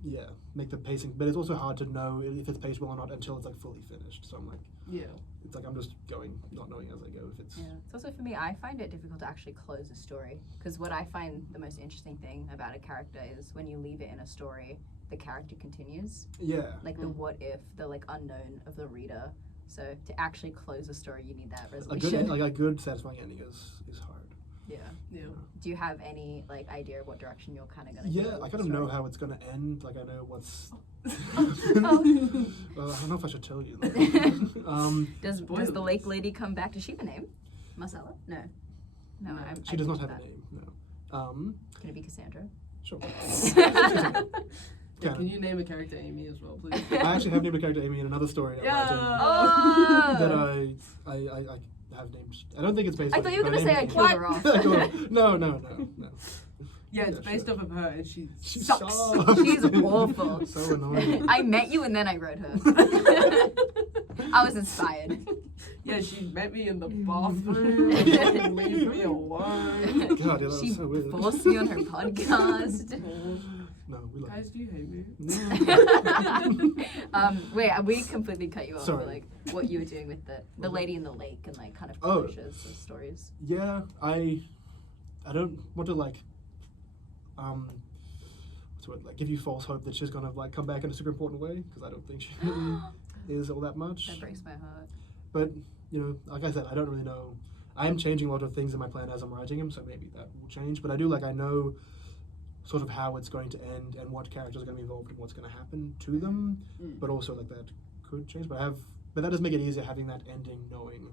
Yeah. make the pacing, but it's also hard to know if it's paced well or not until it's like fully finished. So I'm like, Yeah. it's like I'm just going, not knowing as I go if it's. Yeah. It's also for me, I find it difficult to actually close a story because what I find the most interesting thing about a character is when you leave it in a story, the character continues. Yeah. Like the what if, the like unknown of the reader. So to actually close a story, you need that A resolution. good, like a good satisfying ending is hard. Yeah. Yeah. Do you have any like idea of what direction you're kind of gonna Yeah, go I with kind the of know story? how it's gonna end. Like I know what's. Oh. I don't know if I should tell you. Does Spoilers. the lake lady come back? Does she have a name? Marcella? No. No, No, I she does not missed have a that. name. No. Can it be Cassandra? Sure. Yeah, can you name a character Amy as well, please? I actually have named a character Amy in another story. I'm Yeah. writing Oh! that I have named. I don't think it's based. I on thought you were her gonna say I name. killed her off. No. Yeah, it's Yeah, based sure. off of her, and she She sucks. sucks. She's awful. So annoying. I met you and then I wrote her. I was inspired. Yeah, she met me in the bathroom. and wouldn't leave me alone. God, yeah, that She was so weird. forced me on her podcast. No, we love. Guys, do you hate me? Wait, we completely cut you off Sorry. for like what you were doing with the lady in the lake and like kind of Oh. closures of stories. Yeah, I don't want to like to it, like give you false hope that she's gonna like come back in a super important way, because I don't think she really is all that much. That breaks my heart. But you know, like I said, I don't really know. I am changing a lot of things in my plan as I'm writing him, so maybe that will change. But I know sort of how it's going to end and what characters are going to be involved and what's going to happen to them. But also like that could change. But that does make it easier having that ending, knowing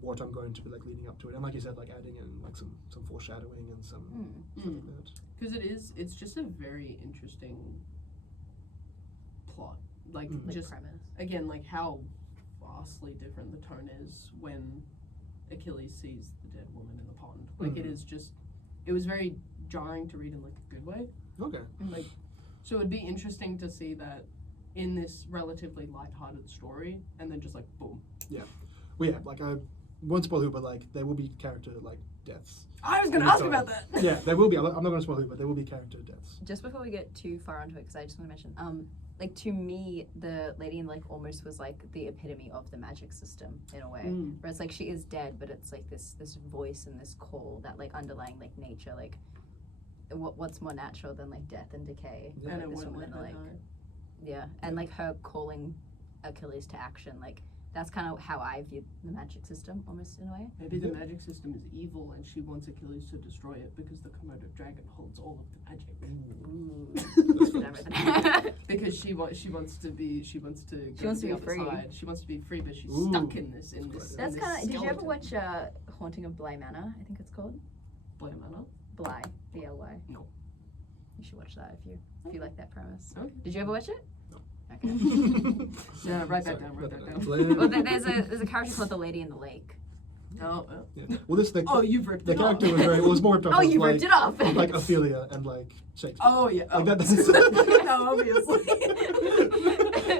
what I'm going to be like leading up to it, and like you said, like adding in like some foreshadowing and some stuff like that. Because it's just a very interesting plot. Like just premise. again, like how vastly different the tone is when Achilles sees the dead woman in the pond. Like it was very jarring to read in like a good way. Okay. Like, so it'd be interesting to see that in this relatively lighthearted story, and then just like boom. Yeah. Well, yeah. Like I won't spoil who, but like there will be character like deaths. I was gonna ask you about that. Yeah, there will be. I'm not going to spoil who, but there will be character deaths. Just before we get too far onto it, because I just want to mention, like to me, the lady in like almost was like the epitome of the magic system in a way, where it's like she is dead, but it's like this voice and this call that like underlying like nature, like what's more natural than like death and decay? Yeah. And Like, it this wouldn't woman, let her like die. yeah, and like her calling Achilles to action, like that's kind of how I view the magic system, almost in a way. Maybe the magic system is evil, and she wants Achilles to destroy it because the Komodo dragon holds all of the magic. Because she wants to be free. Side. She wants to be free, but she's stuck in this. That's kind of. Did you ever skeleton. watch Haunting of Bly Manor? I think it's called Blame Anna? Bly, B-L-Y. No. You should watch that if you like that premise. Okay. Did you ever watch it? No. Okay. Yeah, write that down. Well, there's a character called the Lady in the Lake. Oh. Yeah. Well, You've ripped the it off. character was more ripped off. Oh, as, you like, ripped it off. like Ophelia and like Shakespeare. Oh yeah. Like that's No, obviously.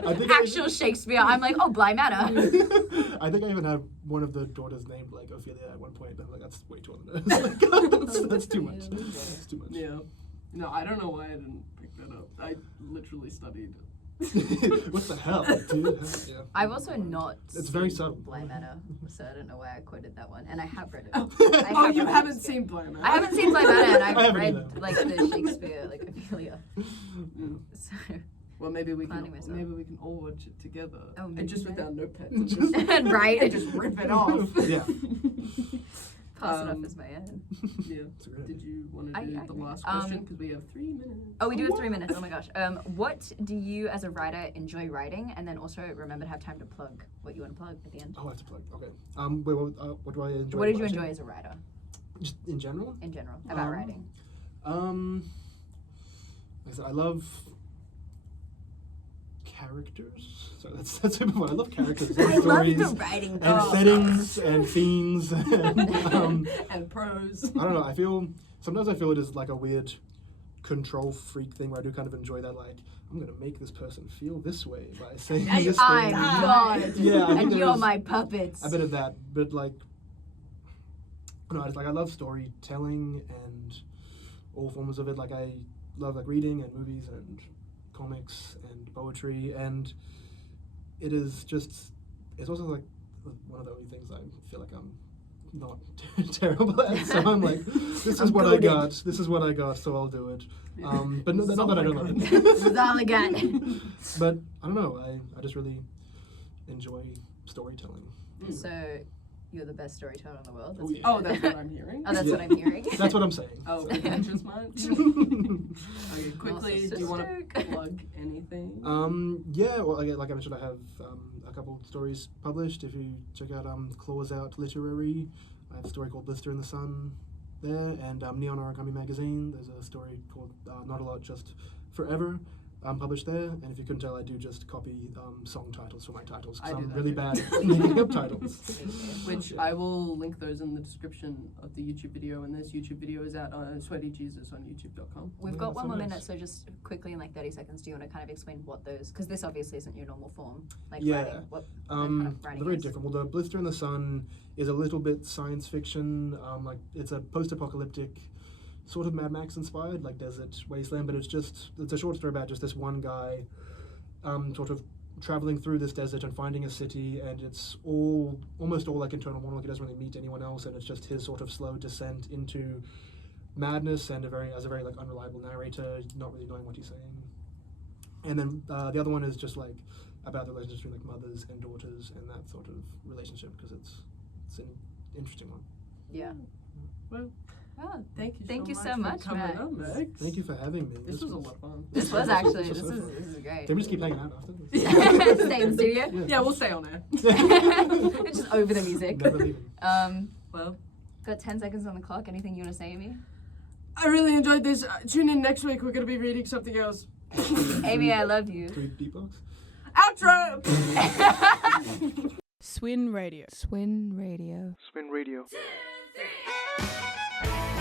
I think Actual Shakespeare. I'm like, oh, Bly Manor. I think I even had one of the daughters named like Ophelia at one point. I'm like, that's way too on the nose. That's too much. That's too much. Yeah. No, I don't know why I didn't pick that up. I literally studied. What the hell, dude? Yeah. I've also not. It's very seen subtle. Bly Manor, so I don't know why I quoted that one, and I have read it. Oh, you read haven't Shakespeare. seen Blame I haven't seen Bly Manor, and I I've haven't read either. like the Shakespeare, like Ophelia. So Well, maybe we Planning myself. can all watch it together. Oh, and maybe just with that. our notepads and just, and right, and just rip it off. Yeah. pass it off as my own. Yeah. It's a great Did you want to I do the agree. last question? Because we have 3 minutes. Oh, we do have 3 minutes. Oh my gosh. What do you, as a writer, enjoy writing? And then also remember to have time to plug what you want to plug at the end. Oh, I have to plug. Okay. What do I enjoy? What did you watching? enjoy as a writer, Just in general? in general, about writing? Like I said, I love characters. So that's super fun. I love characters and I love stories the writing and part. settings and themes and And prose. I don't know. Sometimes I feel it is like a weird control freak thing where I do kind of enjoy that. Like I'm gonna make this person feel this way by saying And this I'm thing. God. Yeah, I think and you're there's my puppets. a bit of that, but like, no, it's like I love storytelling and all forms of it. Like I love like reading and movies and comics and poetry, and it is just. It's also like one of the only things I feel like I'm not terrible at. So I'm like, this is what I got. This is what I got. So I'll do it. But no, not that I don't love it. This is all I got. But I don't know. I just really enjoy storytelling. So, you're the best storyteller in the world. Oh, yeah. Oh, that's what I'm hearing. Oh, that's Yeah. what I'm hearing. That's what I'm saying. Oh, So. just much. Okay, quickly, do you want to plug anything? Yeah, well, like I mentioned, I have a couple stories published. If you check out Claws Out Literary, I have a story called Blister in the Sun there, and Neon Origami Magazine, there's a story called Not a Lot, Just Forever, published there. And if you couldn't tell, I do just copy song titles for my titles, I because do I'm that really too. bad at making up titles. Which I will link those in the description of the YouTube video, and this YouTube video is at Sweaty Jesus on youtube.com. We've Yeah, got that's one so more nice. minute, so just quickly in like 30 seconds, do you want to kind of explain what those, because this obviously isn't your normal form, like Yeah. writing, what kind of They're writing very is. different. Well, the Blister in the Sun is a little bit science fiction. Like it's a post-apocalyptic, sort of Mad Max inspired, like desert wasteland. But it's a short story about just this one guy, sort of traveling through this desert and finding a city, and it's almost all like internal monologue. He doesn't really meet anyone else, and it's just his sort of slow descent into madness and as a very like unreliable narrator, not really knowing what he's saying. And then the other one is just like about the relationship between like mothers and daughters and that sort of relationship, because it's an interesting one. Yeah. Well, Oh, thank you so much, for coming Max. on, Max. Thank you for having me. This was a lot of fun. This was actually, This this was so is great. Can we just keep hanging out after? Stay in the studio. Yeah, we'll stay on air. Just over the music. Never leaving. Well, Got 10 seconds on the clock. Anything you want to say, Amy? I really enjoyed this. Tune in next week. We're going to be reading something else. Amy, I love you. Can we beatbox? Outro! SwinRadio. SwinRadio. SwinRadio.